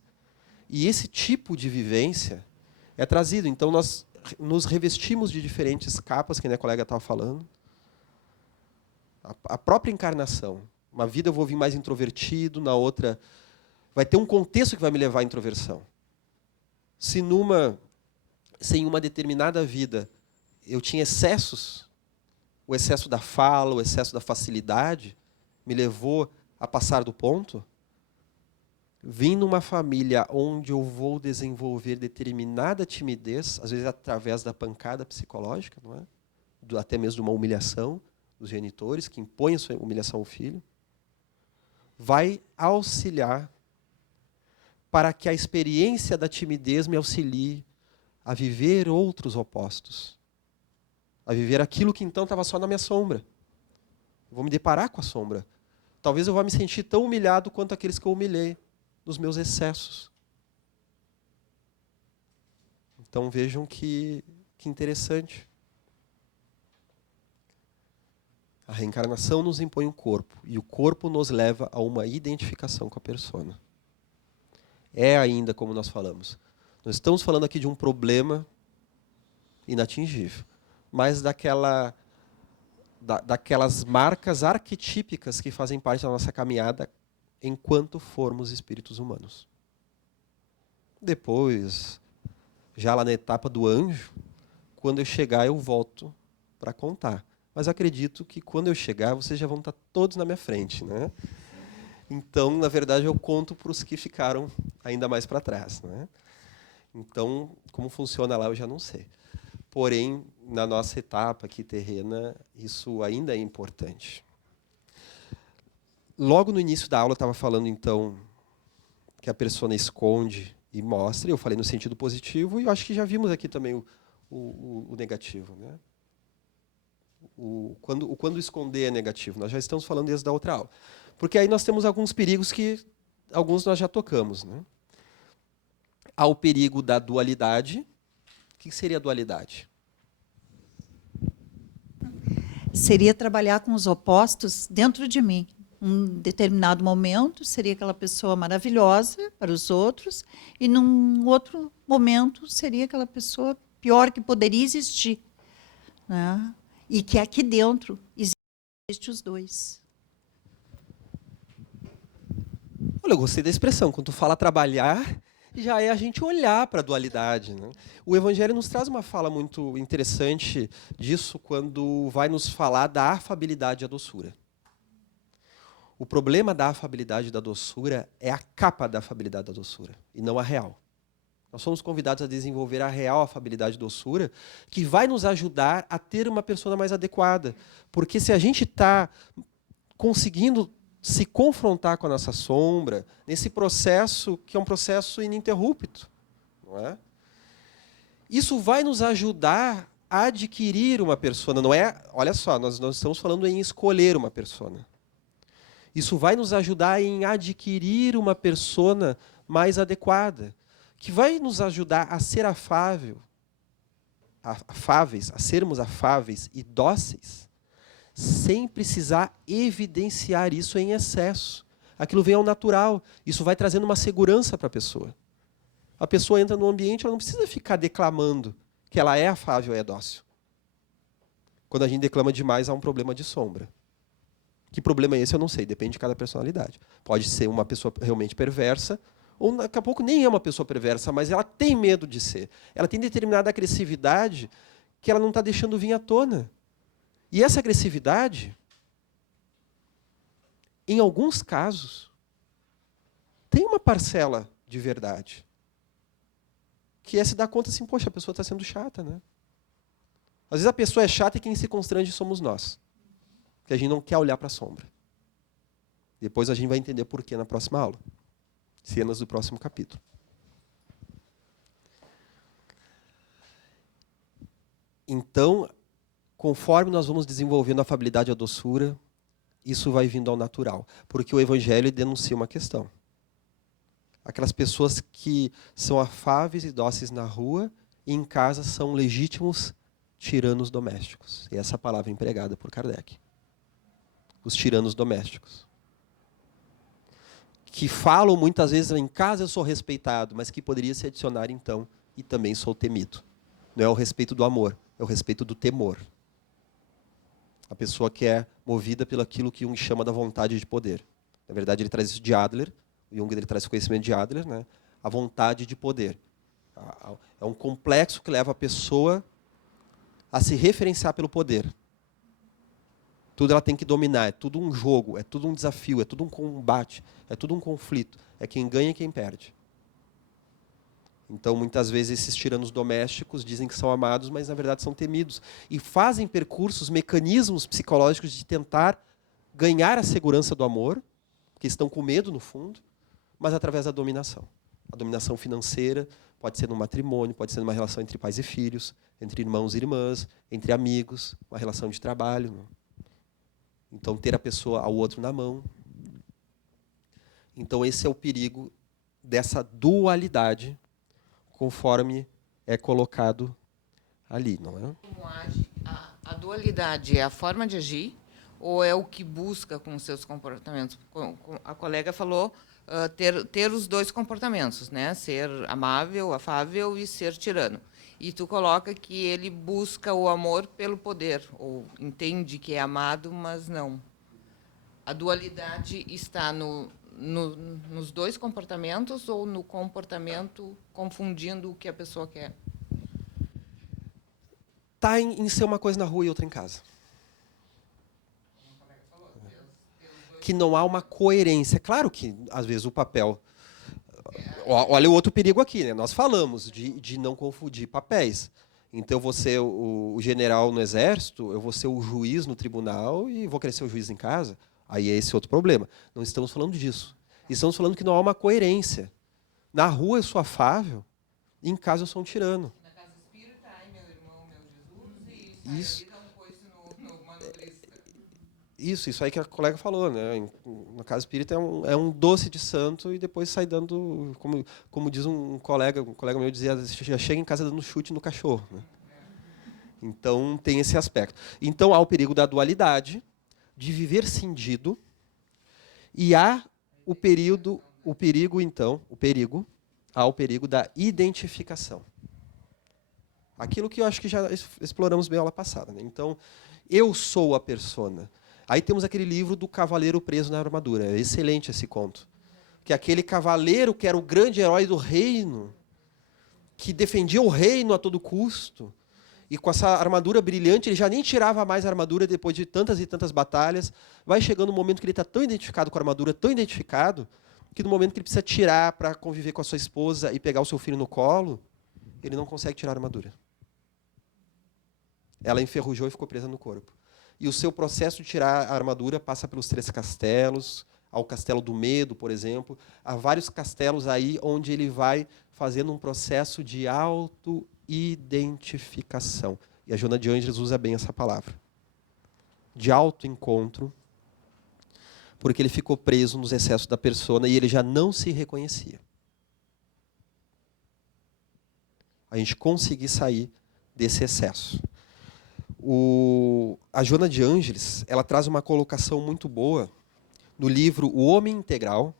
E esse tipo de vivência é trazido. Então, nós nos revestimos de diferentes capas, que a minha colega estava falando. A própria encarnação. Uma vida eu vou vir mais introvertido, na outra vai ter um contexto que vai me levar à introversão. Se em uma determinada vida eu tinha excessos, o excesso da fala, o excesso da facilidade me levou a passar do ponto, vim numa família onde eu vou desenvolver determinada timidez, às vezes através da pancada psicológica, não é? Até mesmo de uma humilhação dos genitores, que impõem a sua humilhação ao filho, vai auxiliar para que a experiência da timidez me auxilie a viver outros opostos, a viver aquilo que então estava só na minha sombra. Eu vou me deparar com a sombra. talvez eu vá me sentir tão humilhado quanto aqueles que eu humilhei nos meus excessos. Então vejam que interessante. A reencarnação nos impõe um corpo, e o corpo nos leva a uma identificação com a persona. É ainda como nós falamos. Nós estamos falando aqui de um problema inatingível, mas daquelas marcas arquetípicas que fazem parte da nossa caminhada enquanto formos espíritos humanos. Depois, já lá na etapa do anjo, quando eu chegar eu volto para contar. Mas acredito que quando eu chegar, vocês já vão estar todos na minha frente, né? Então, na verdade, eu conto para os que ficaram ainda mais para trás, né? Então, como funciona lá, eu já não sei. Porém, na nossa etapa aqui terrena, isso ainda é importante. Logo no início da aula, eu estava falando, então, que a persona esconde e mostra. Eu falei no sentido positivo, e eu acho que já vimos aqui também o negativo, né? Quando esconder é negativo. Nós já estamos falando desde a outra aula. Porque aí nós temos alguns perigos que alguns nós já tocamos, né? Há o perigo da dualidade. O que seria a dualidade? Seria trabalhar com os opostos dentro de mim. Um determinado momento seria aquela pessoa maravilhosa para os outros, e num outro momento seria aquela pessoa pior que poderia existir, né? E que aqui dentro existem os dois. Olha, eu gostei da expressão. Quando tu fala trabalhar, já é a gente olhar para a dualidade, né? O Evangelho nos traz uma fala muito interessante disso quando vai nos falar da afabilidade e a doçura. O problema da afabilidade e da doçura é a capa da afabilidade e da doçura, e não a real. Nós somos convidados a desenvolver a real afabilidade e doçura, que vai nos ajudar a ter uma persona mais adequada. Porque se a gente está conseguindo se confrontar com a nossa sombra, nesse processo que é um processo ininterrupto, não é? Isso vai nos ajudar a adquirir uma persona. Não é, olha só, nós estamos falando em escolher uma persona. Isso vai nos ajudar em adquirir uma persona mais adequada, que vai nos ajudar a ser afáveis, a sermos afáveis e dóceis, sem precisar evidenciar isso em excesso. Aquilo vem ao natural. Isso vai trazendo uma segurança para a pessoa. A pessoa entra no ambiente, ela não precisa ficar declamando que ela é afável e é dócil. Quando a gente declama demais, há um problema de sombra. Que problema é esse? Eu não sei, depende de cada personalidade. Pode ser uma pessoa realmente perversa, ou daqui a pouco nem é uma pessoa perversa, mas ela tem medo de ser. Ela tem determinada agressividade que ela não está deixando vir à tona. E essa agressividade, em alguns casos, tem uma parcela de verdade. Que é se dar conta assim, poxa, a pessoa está sendo chata, né? Às vezes a pessoa é chata e quem se constrange somos nós. Porque a gente não quer olhar para a sombra. Depois a gente vai entender por quê na próxima aula. Cenas do próximo capítulo. Então, conforme nós vamos desenvolvendo a afabilidade e a doçura, isso vai vindo ao natural. Porque o Evangelho denuncia uma questão. Aquelas pessoas que são afáveis e dóceis na rua e em casa são legítimos tiranos domésticos. E essa palavra é empregada por Kardec. Os tiranos domésticos. Que falam muitas vezes, em casa eu sou respeitado, mas que poderia se adicionar então, e também sou temido. Não é o respeito do amor, é o respeito do temor. A pessoa que é movida pelo aquilo que Jung chama da vontade de poder. Na verdade, ele traz isso de Adler, o Jung ele traz o conhecimento de Adler, né? A vontade de poder. É um complexo que leva a pessoa a se referenciar pelo poder. Tudo ela tem que dominar, é tudo um jogo, é tudo um desafio, é tudo um combate, é tudo um conflito. É quem ganha e quem perde. Então, muitas vezes, esses tiranos domésticos dizem que são amados, mas, na verdade, são temidos. E fazem percursos, mecanismos psicológicos de tentar ganhar a segurança do amor, porque estão com medo, no fundo, mas através da dominação. A dominação financeira pode ser no matrimônio, pode ser numa relação entre pais e filhos, entre irmãos e irmãs, entre amigos, uma relação de trabalho. Então, ter a pessoa ao outro na mão. Então, esse é o perigo dessa dualidade, conforme é colocado ali, não é? Como age a dualidade é a forma de agir ou é o que busca com os seus comportamentos? A colega falou ter os dois comportamentos, né? Ser amável, afável e ser tirano. E tu coloca que ele busca o amor pelo poder, ou entende que é amado, mas não. A dualidade está nos dois comportamentos ou no comportamento confundindo o que a pessoa quer? Está em ser uma coisa na rua e outra em casa. Que não há uma coerência. Claro que, às vezes, o papel... Olha o outro perigo aqui, né? Nós falamos de não confundir papéis. Então, eu vou ser o general no exército, eu vou ser o juiz no tribunal e vou querer ser o juiz em casa. Aí é esse outro problema. Não estamos falando disso. Estamos falando que não há uma coerência. Na rua eu sou afável, e em casa eu sou um tirano. Na casa espírita, ai, meu irmão, meu Jesus, e Isso. dá um coice no manualista. Isso aí que a colega falou, né? Na casa espírita é um doce de santo e depois sai dando, como diz um colega meu dizia, já chega em casa dando chute no cachorro. Né? Então tem esse aspecto. Então há o perigo da dualidade, de viver cindido, e há o perigo da identificação. Aquilo que eu acho que já exploramos bem a aula passada. Né? Então, eu sou a persona. Aí temos aquele livro do cavaleiro preso na armadura. É excelente esse conto. Que aquele cavaleiro que era o grande herói do reino, que defendia o reino a todo custo, e com essa armadura brilhante, ele já nem tirava mais a armadura depois de tantas e tantas batalhas. Vai chegando um momento que ele está tão identificado com a armadura, tão identificado, que no momento que ele precisa tirar para conviver com a sua esposa e pegar o seu filho no colo, ele não consegue tirar a armadura. Ela enferrujou e ficou presa no corpo. E o seu processo de tirar a armadura passa pelos 3 castelos, ao castelo do medo, por exemplo. Há vários castelos aí onde ele vai fazendo um processo de autoidentificação. E a Joana de Ângeles usa bem essa palavra. De autoencontro, porque ele ficou preso nos excessos da persona e ele já não se reconhecia. A gente conseguir sair desse excesso. A Joana de Ângeles, ela traz uma colocação muito boa no livro O Homem Integral.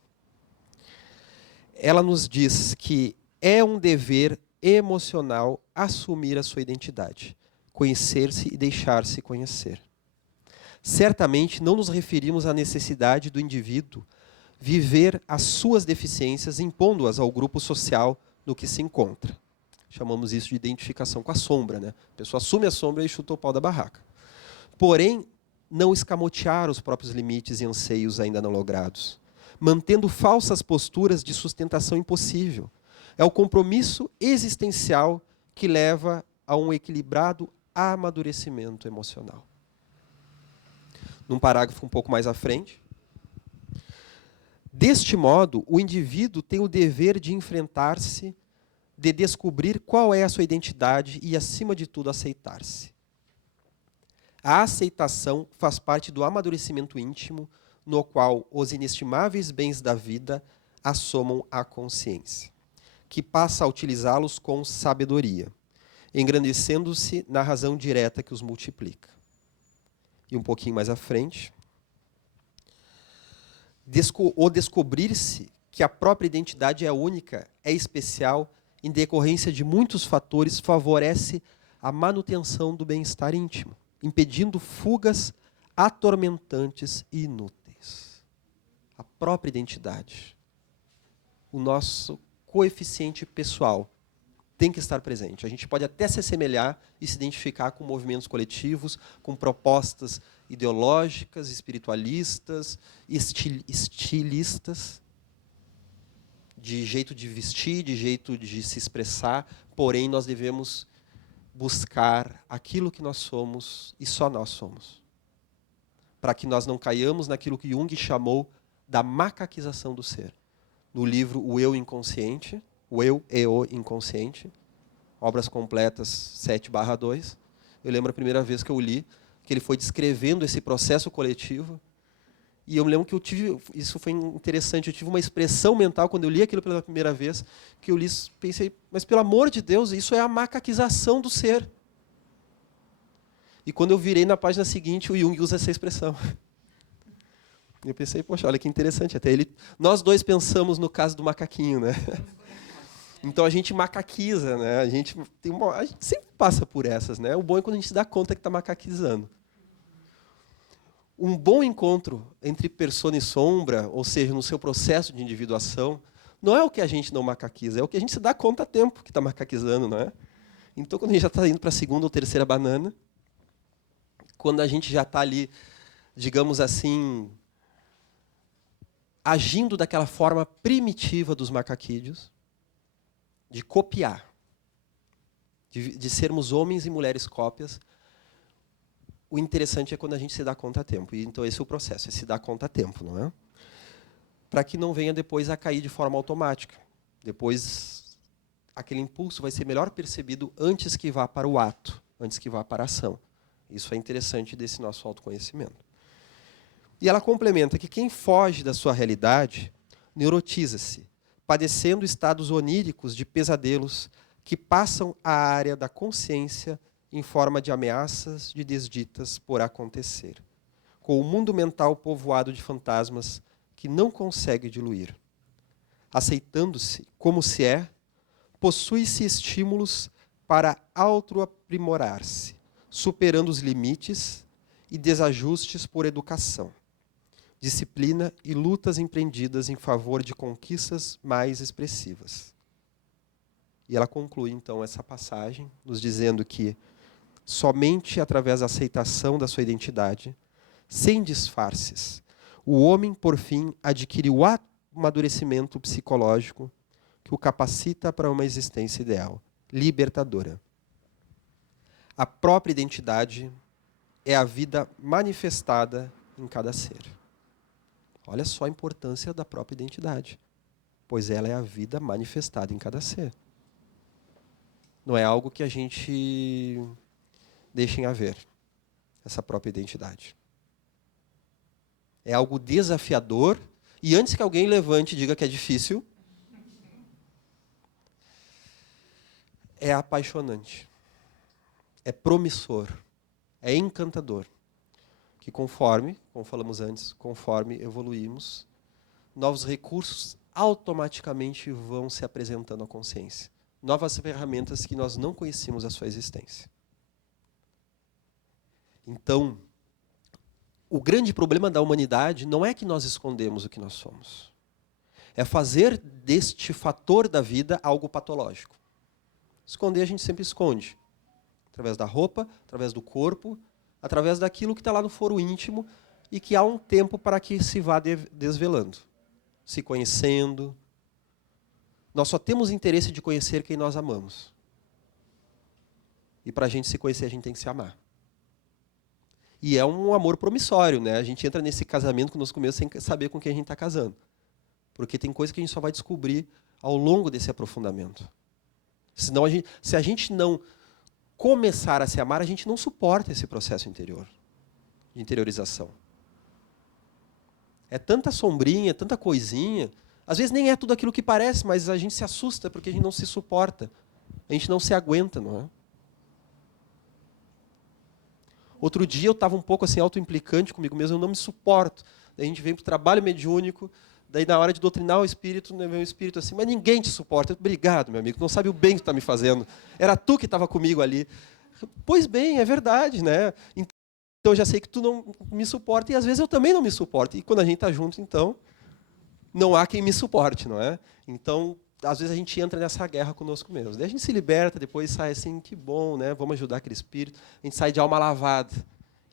Ela nos diz que é um dever emocional assumir a sua identidade, conhecer-se e deixar-se conhecer. Certamente não nos referimos à necessidade do indivíduo viver as suas deficiências impondo-as ao grupo social no que se encontra. Chamamos isso de identificação com a sombra. Né? A pessoa assume a sombra e chuta o pau da barraca. Porém, não escamotear os próprios limites e anseios ainda não logrados, mantendo falsas posturas de sustentação impossível. É o compromisso existencial que leva a um equilibrado amadurecimento emocional. Num parágrafo um pouco mais à frente, deste modo, o indivíduo tem o dever de enfrentar-se, de descobrir qual é a sua identidade e, acima de tudo, aceitar-se. A aceitação faz parte do amadurecimento íntimo, no qual os inestimáveis bens da vida assomam à consciência, que passa a utilizá-los com sabedoria, engrandecendo-se na razão direta que os multiplica. E um pouquinho mais à frente, o descobrir-se que a própria identidade é única, é especial, em decorrência de muitos fatores, favorece a manutenção do bem-estar íntimo, impedindo fugas atormentantes e inúteis. A própria identidade, o nosso coeficiente pessoal, tem que estar presente. A gente pode até se assemelhar e se identificar com movimentos coletivos, com propostas ideológicas, espiritualistas, estilistas, de jeito de vestir, de jeito de se expressar, porém nós devemos buscar aquilo que nós somos e só nós somos. Para que nós não caiamos naquilo que Jung chamou da macaquização do ser. No livro O Eu Inconsciente, O Eu e o Inconsciente, Obras Completas 7/2, eu lembro a primeira vez que eu li, que ele foi descrevendo esse processo coletivo, E eu me lembro que isso foi interessante, eu tive uma expressão mental, quando eu li aquilo pela primeira vez, que eu li, pensei, mas pelo amor de Deus, isso é a macaquização do ser. E quando eu virei na página seguinte, o Jung usa essa expressão. E eu pensei, poxa, olha que interessante, nós dois pensamos no caso do macaquinho, né? Então a gente macaquiza, né? A gente sempre passa por essas, né? O bom é quando a gente se dá conta que está macaquizando. Um bom encontro entre persona e sombra, ou seja, no seu processo de individuação, não é o que a gente não macaquiza, é o que a gente se dá conta a tempo que está macaquizando, não é? Então, quando a gente já está indo para a segunda ou terceira banana, quando a gente já está ali, digamos assim, agindo daquela forma primitiva dos macaquídeos, de copiar, de sermos homens e mulheres cópias, o interessante é quando a gente se dá conta a tempo. E, então, esse é o processo, é se dar conta a tempo, não é? Para que não venha depois a cair de forma automática. Depois, aquele impulso vai ser melhor percebido antes que vá para o ato, antes que vá para a ação. Isso é interessante desse nosso autoconhecimento. E ela complementa que quem foge da sua realidade neurotiza-se, padecendo estados oníricos de pesadelos que passam à área da consciência em forma de ameaças de desditas por acontecer, com o mundo mental povoado de fantasmas que não consegue diluir. Aceitando-se como se é, possui-se estímulos para autoaprimorar-se, superando os limites e desajustes por educação, disciplina e lutas empreendidas em favor de conquistas mais expressivas. E ela conclui, então, essa passagem, nos dizendo que somente através da aceitação da sua identidade, sem disfarces, o homem, por fim, adquire o amadurecimento psicológico que o capacita para uma existência ideal, libertadora. A própria identidade é a vida manifestada em cada ser. Olha só a importância da própria identidade, pois ela é a vida manifestada em cada ser. Não é algo que a gente deixe em haver, essa própria identidade. É algo desafiador, e antes que alguém levante e diga que é difícil, é apaixonante, é promissor, é encantador. Que conforme, como falamos antes, conforme evoluímos, novos recursos automaticamente vão se apresentando à consciência. Novas ferramentas que nós não conhecíamos a sua existência. Então, o grande problema da humanidade não é que nós escondemos o que nós somos. É fazer deste fator da vida algo patológico. Esconder a gente sempre esconde. Através da roupa, através do corpo, através daquilo que está lá no foro íntimo e que há um tempo para que se vá desvelando, se conhecendo. Nós só temos interesse de conhecer quem nós amamos. E para a gente se conhecer, a gente tem que se amar. E é um amor promissório, né? A gente entra nesse casamento nos começos sem saber com quem a gente está casando. Porque tem coisa que a gente só vai descobrir ao longo desse aprofundamento. Senão se a gente não começar a se amar, a gente não suporta esse processo interior, de interiorização. É tanta sombrinha, tanta coisinha. Às vezes nem é tudo aquilo que parece, mas a gente se assusta porque a gente não se suporta. A gente não se aguenta, não é? Outro dia eu estava um pouco assim autoimplicante comigo mesmo, eu não me suporto. Daí a gente vem para o trabalho mediúnico, daí na hora de doutrinar o espírito, né, vem o espírito assim, mas ninguém te suporta. Obrigado, meu amigo, não sabe o bem que tu está me fazendo. Era tu que estava comigo ali. Pois bem, é verdade, né? Então eu já sei que tu não me suporta e às vezes eu também não me suporto. E quando a gente está junto, então, não há quem me suporte, não é? Então, às vezes a gente entra nessa guerra conosco mesmo. Daí a gente se liberta, depois sai assim, que bom, né? Vamos ajudar aquele espírito. A gente sai de alma lavada.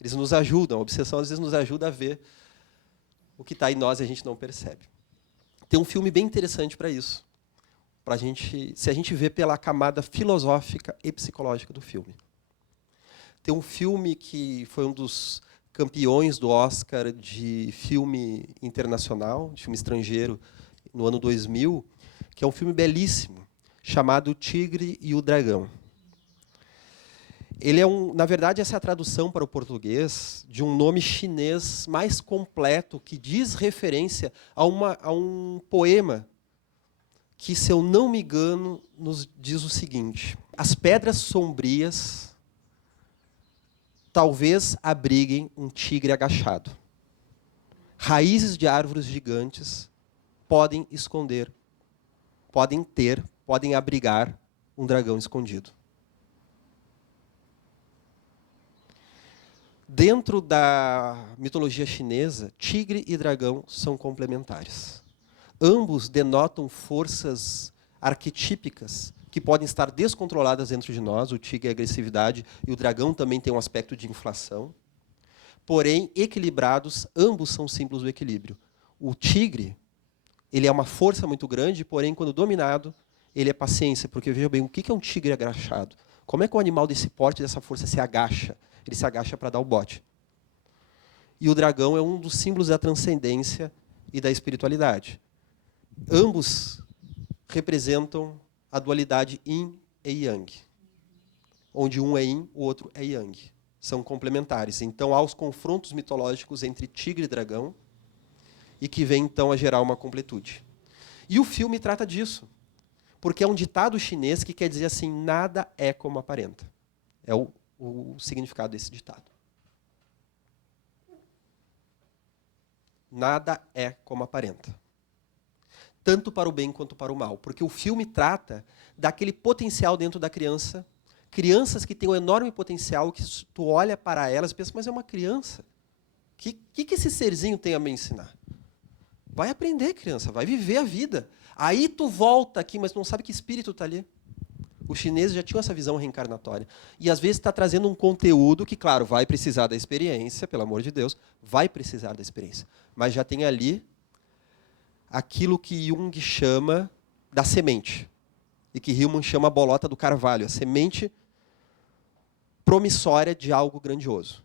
Eles nos ajudam, a obsessão às vezes nos ajuda a ver o que está em nós e a gente não percebe. Tem um filme bem interessante para isso. Pra gente, se a gente vê pela camada filosófica e psicológica do filme. Tem um filme que foi um dos campeões do Oscar de filme internacional, de filme estrangeiro, no ano 2000, que é um filme belíssimo, chamado O Tigre e o Dragão. Ele é na verdade, essa é a tradução para o português de um nome chinês mais completo que diz referência a um poema que, se eu não me engano, nos diz o seguinte: as pedras sombrias talvez abriguem um tigre agachado. Raízes de árvores gigantes podem esconder, podem abrigar um dragão escondido. Dentro da mitologia chinesa, tigre e dragão são complementares. Ambos denotam forças arquetípicas que podem estar descontroladas dentro de nós. O tigre é agressividade e o dragão também tem um aspecto de inflação. Porém, equilibrados, ambos são símbolos do equilíbrio. O tigre, ele é uma força muito grande, porém, quando dominado, ele é paciência. Porque, veja bem, o que é um tigre agachado? Como é que um animal desse porte, dessa força, se agacha? Ele se agacha para dar o bote. E o dragão é um dos símbolos da transcendência e da espiritualidade. Ambos representam a dualidade yin e yang, onde um é yin, o outro é yang. São complementares. Então, há os confrontos mitológicos entre tigre e dragão, e que vem, então, a gerar uma completude. E o filme trata disso, porque é um ditado chinês que quer dizer assim: nada é como aparenta. É o significado desse ditado. Nada é como aparenta. Tanto para o bem quanto para o mal. Porque o filme trata daquele potencial dentro da criança. Crianças que têm um enorme potencial, que tu olha para elas e pensa: mas é uma criança. O que esse serzinho tem a me ensinar? Vai aprender, criança, vai viver a vida. Aí tu volta aqui, mas não sabe que espírito está ali. Os chineses já tinham essa visão reencarnatória. E, às vezes, está trazendo um conteúdo que, claro, vai precisar da experiência, pelo amor de Deus, vai precisar da experiência. Mas já tem ali aquilo que Jung chama da semente. E que Hillman chama a bolota do carvalho, a semente promissória de algo grandioso.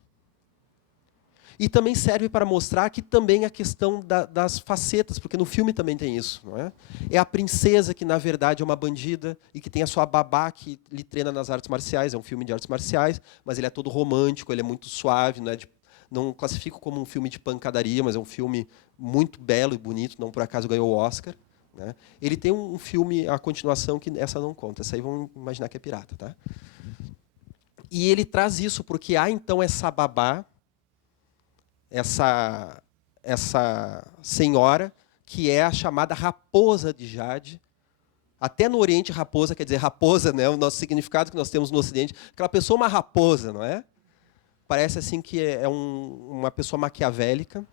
E também serve para mostrar que também a questão das facetas, porque no filme também tem isso. Não é? É a princesa que, na verdade, é uma bandida e que tem a sua babá que lhe treina nas artes marciais. É um filme de artes marciais, mas ele é todo romântico, ele é muito suave. Não classifico como um filme de pancadaria, mas é um filme muito belo e bonito, não por acaso ganhou o Oscar. Né? Ele tem um filme, a continuação, que essa não conta. Essa aí vão imaginar que é pirata. Tá? E ele traz isso, porque há, então, essa babá, essa senhora, que é a chamada raposa de Jade. Até no Oriente, raposa quer dizer raposa, né? O nosso significado que nós temos no Ocidente. Aquela pessoa é uma raposa, não é? Parece assim que é uma pessoa maquiavélica.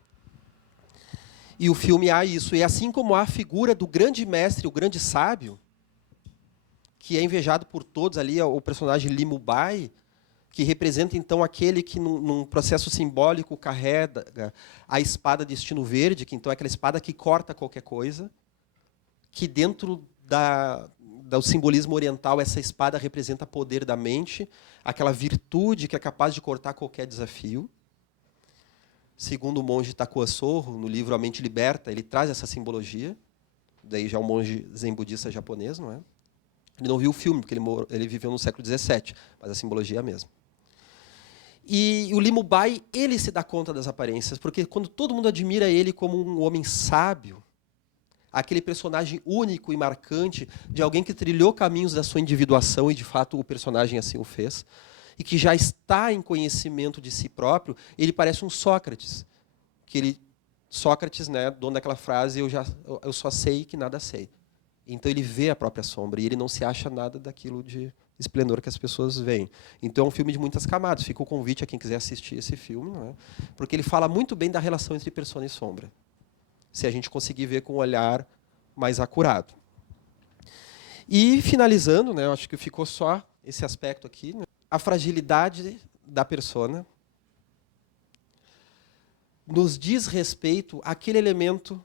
E o filme há isso. E assim como há a figura do grande mestre, o grande sábio, que é invejado por todos ali, o personagem Li Mubai, que representa, então, aquele que, num processo simbólico, carrega a espada Destino Verde, que, então, é aquela espada que corta qualquer coisa, que, dentro do simbolismo oriental, essa espada representa poder da mente, aquela virtude que é capaz de cortar qualquer desafio. Segundo o monge Takua Sorro, no livro A Mente Liberta, ele traz essa simbologia, daí já é um monge zen budista japonês, não é? Ele não viu o filme, porque ele viveu no século XVII, mas a simbologia é a mesma. E o Li Mubai, ele se dá conta das aparências, porque quando todo mundo admira ele como um homem sábio, aquele personagem único e marcante de alguém que trilhou caminhos da sua individuação, e de fato o personagem assim o fez, e que já está em conhecimento de si próprio, ele parece um Sócrates. Sócrates, né, dono daquela frase, eu só sei que nada sei. Então ele vê a própria sombra, e ele não se acha nada daquilo de esplendor que as pessoas veem. Então é um filme de muitas camadas. Fica o convite a quem quiser assistir esse filme, não é? Porque ele fala muito bem da relação entre persona e sombra, se a gente conseguir ver com um olhar mais acurado. E, finalizando, né, eu acho que ficou só esse aspecto aqui, né? A fragilidade da persona nos diz respeito àquele elemento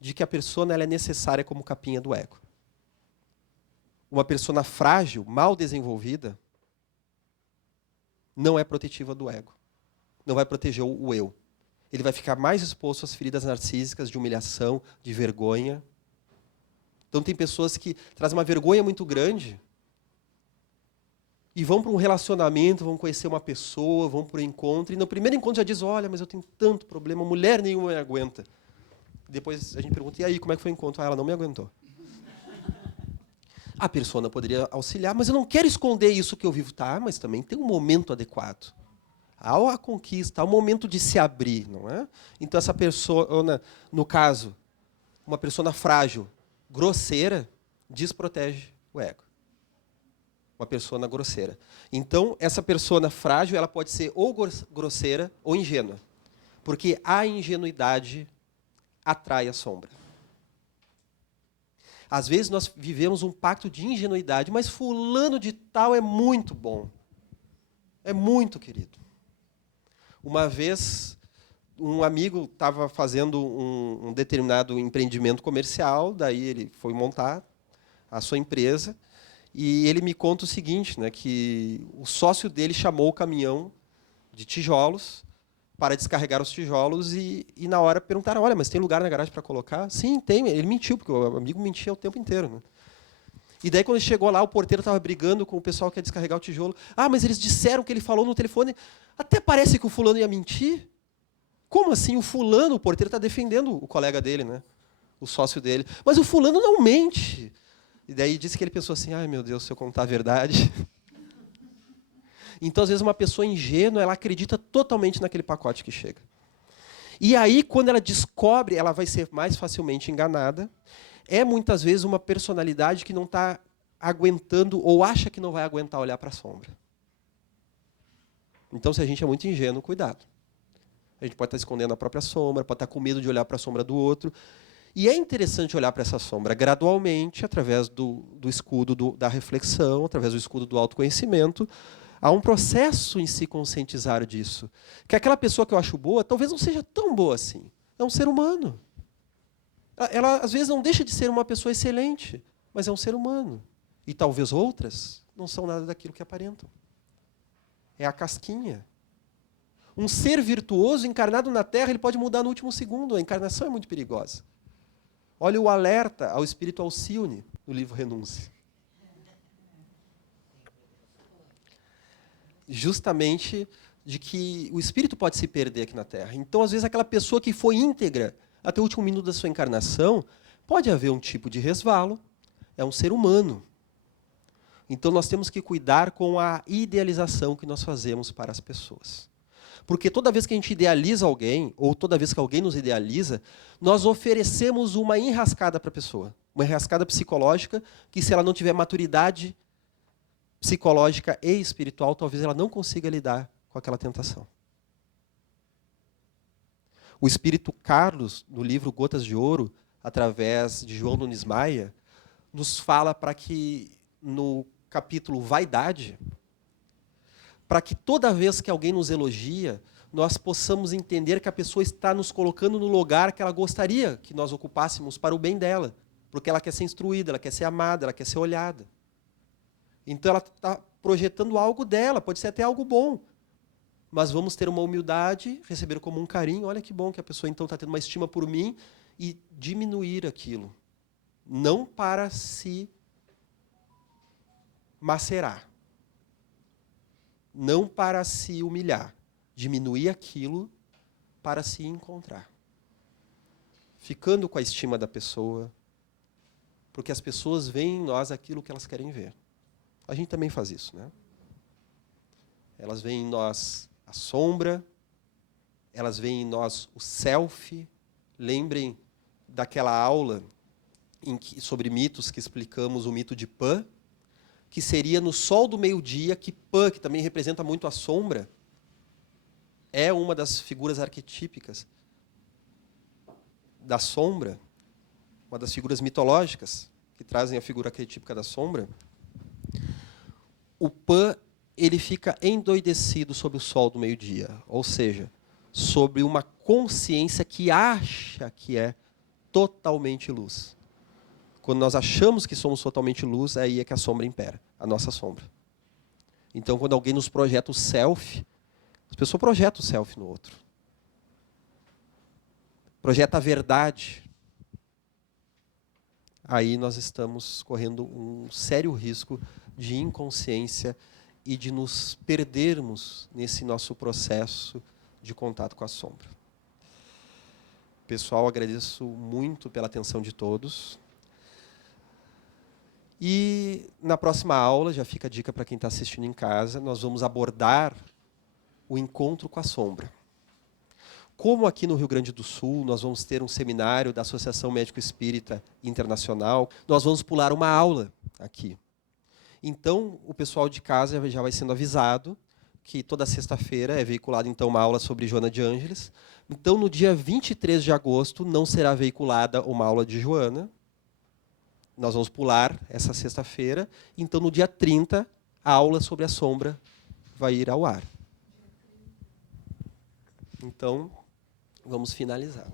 de que a persona ela é necessária como capinha do ego. Uma persona frágil, mal desenvolvida, não é protetiva do ego. Não vai proteger o eu. Ele vai ficar mais exposto às feridas narcísicas de humilhação, de vergonha. Então tem pessoas que trazem uma vergonha muito grande e vão para um relacionamento, vão conhecer uma pessoa, vão para o encontro, e no primeiro encontro já diz, olha, mas eu tenho tanto problema, mulher nenhuma me aguenta. Depois a gente pergunta, e aí, como é que foi o encontro? Ah, ela não me aguentou. A persona poderia auxiliar, mas eu não quero esconder isso que eu vivo. Tá, mas também tem um momento adequado. Há a conquista, há o momento de se abrir, não é? Então, essa pessoa, no caso, uma pessoa frágil, grosseira, desprotege o ego. Uma pessoa grosseira. Então, essa pessoa frágil, ela pode ser ou grosseira ou ingênua. Porque a ingenuidade atrai a sombra. Às vezes nós vivemos um pacto de ingenuidade, mas fulano de tal é muito bom. É muito querido. Uma vez, um amigo estava fazendo um determinado empreendimento comercial, daí ele foi montar a sua empresa, e ele me conta o seguinte, né, que o sócio dele chamou o caminhão de tijolos para descarregar os tijolos e na hora perguntaram, olha, mas tem lugar na garagem para colocar? Sim, tem. Ele mentiu, porque o amigo mentia o tempo inteiro. Né? E daí, quando ele chegou lá, o porteiro estava brigando com o pessoal que ia descarregar o tijolo. Ah, mas eles disseram que ele falou no telefone. Até parece que o fulano ia mentir. Como assim? O fulano, o porteiro está defendendo o colega dele, né? O sócio dele. Mas o fulano não mente. E daí disse que ele pensou assim, ai meu Deus, se eu contar a verdade... Então, às vezes, uma pessoa ingênua, ela acredita totalmente naquele pacote que chega. E aí, quando ela descobre, ela vai ser mais facilmente enganada. É, muitas vezes, uma personalidade que não está aguentando ou acha que não vai aguentar olhar para a sombra. Então, se a gente é muito ingênuo, cuidado. A gente pode estar escondendo a própria sombra, pode estar com medo de olhar para a sombra do outro. E é interessante olhar para essa sombra gradualmente, através do escudo da reflexão, através do escudo do autoconhecimento. Há um processo em se conscientizar disso. Que aquela pessoa que eu acho boa, talvez não seja tão boa assim. É um ser humano. Ela, às vezes, não deixa de ser uma pessoa excelente, mas é um ser humano. E talvez outras não são nada daquilo que aparentam. É a casquinha. Um ser virtuoso encarnado na Terra, ele pode mudar no último segundo. A encarnação é muito perigosa. Olha o alerta ao espírito Alcione, no livro Renúncia. Justamente de que o espírito pode se perder aqui na Terra. Então, às vezes, aquela pessoa que foi íntegra até o último minuto da sua encarnação, pode haver um tipo de resvalo, é um ser humano. Então, nós temos que cuidar com a idealização que nós fazemos para as pessoas. Porque toda vez que a gente idealiza alguém, ou toda vez que alguém nos idealiza, nós oferecemos uma enrascada para a pessoa. Uma enrascada psicológica que, se ela não tiver maturidade psicológica e espiritual, talvez ela não consiga lidar com aquela tentação. O espírito Carlos, no livro Gotas de Ouro, através de João Nunes Maia, nos fala para que, no capítulo Vaidade, para que toda vez que alguém nos elogia, nós possamos entender que a pessoa está nos colocando no lugar que ela gostaria que nós ocupássemos para o bem dela, porque ela quer ser instruída, ela quer ser amada, ela quer ser olhada. Então, ela está projetando algo dela, pode ser até algo bom. Mas vamos ter uma humildade, receber como um carinho. Olha que bom que a pessoa, então, está tendo uma estima por mim e diminuir aquilo. Não para se macerar. Não para se humilhar. Diminuir aquilo para se encontrar. Ficando com a estima da pessoa, porque as pessoas veem em nós aquilo que elas querem ver. A gente também faz isso, né? Elas veem em nós a sombra, elas veem em nós o self. Lembrem daquela aula sobre mitos que explicamos o mito de Pan, que seria no sol do meio-dia, que Pan, que também representa muito a sombra, é uma das figuras arquetípicas da sombra, uma das figuras mitológicas que trazem a figura arquetípica da sombra. O Pan, ele fica endoidecido sob o sol do meio-dia, ou seja, sobre uma consciência que acha que é totalmente luz. Quando nós achamos que somos totalmente luz, aí é que a sombra impera, a nossa sombra. Então, quando alguém nos projeta o self, as pessoas projetam o self no outro. Projeta a verdade. Aí nós estamos correndo um sério risco de inconsciência e de nos perdermos nesse nosso processo de contato com a sombra. Pessoal, agradeço muito pela atenção de todos. E na próxima aula, já fica a dica para quem está assistindo em casa, nós vamos abordar o encontro com a sombra. Como aqui no Rio Grande do Sul nós vamos ter um seminário da Associação Médico Espírita Internacional, nós vamos pular uma aula aqui. Então, o pessoal de casa já vai sendo avisado que toda sexta-feira é veiculada então uma aula sobre Joana de Ângeles. Então, no dia 23 de agosto, não será veiculada uma aula de Joana. Nós vamos pular essa sexta-feira. Então, no dia 30, a aula sobre a sombra vai ir ao ar. Então, vamos finalizar.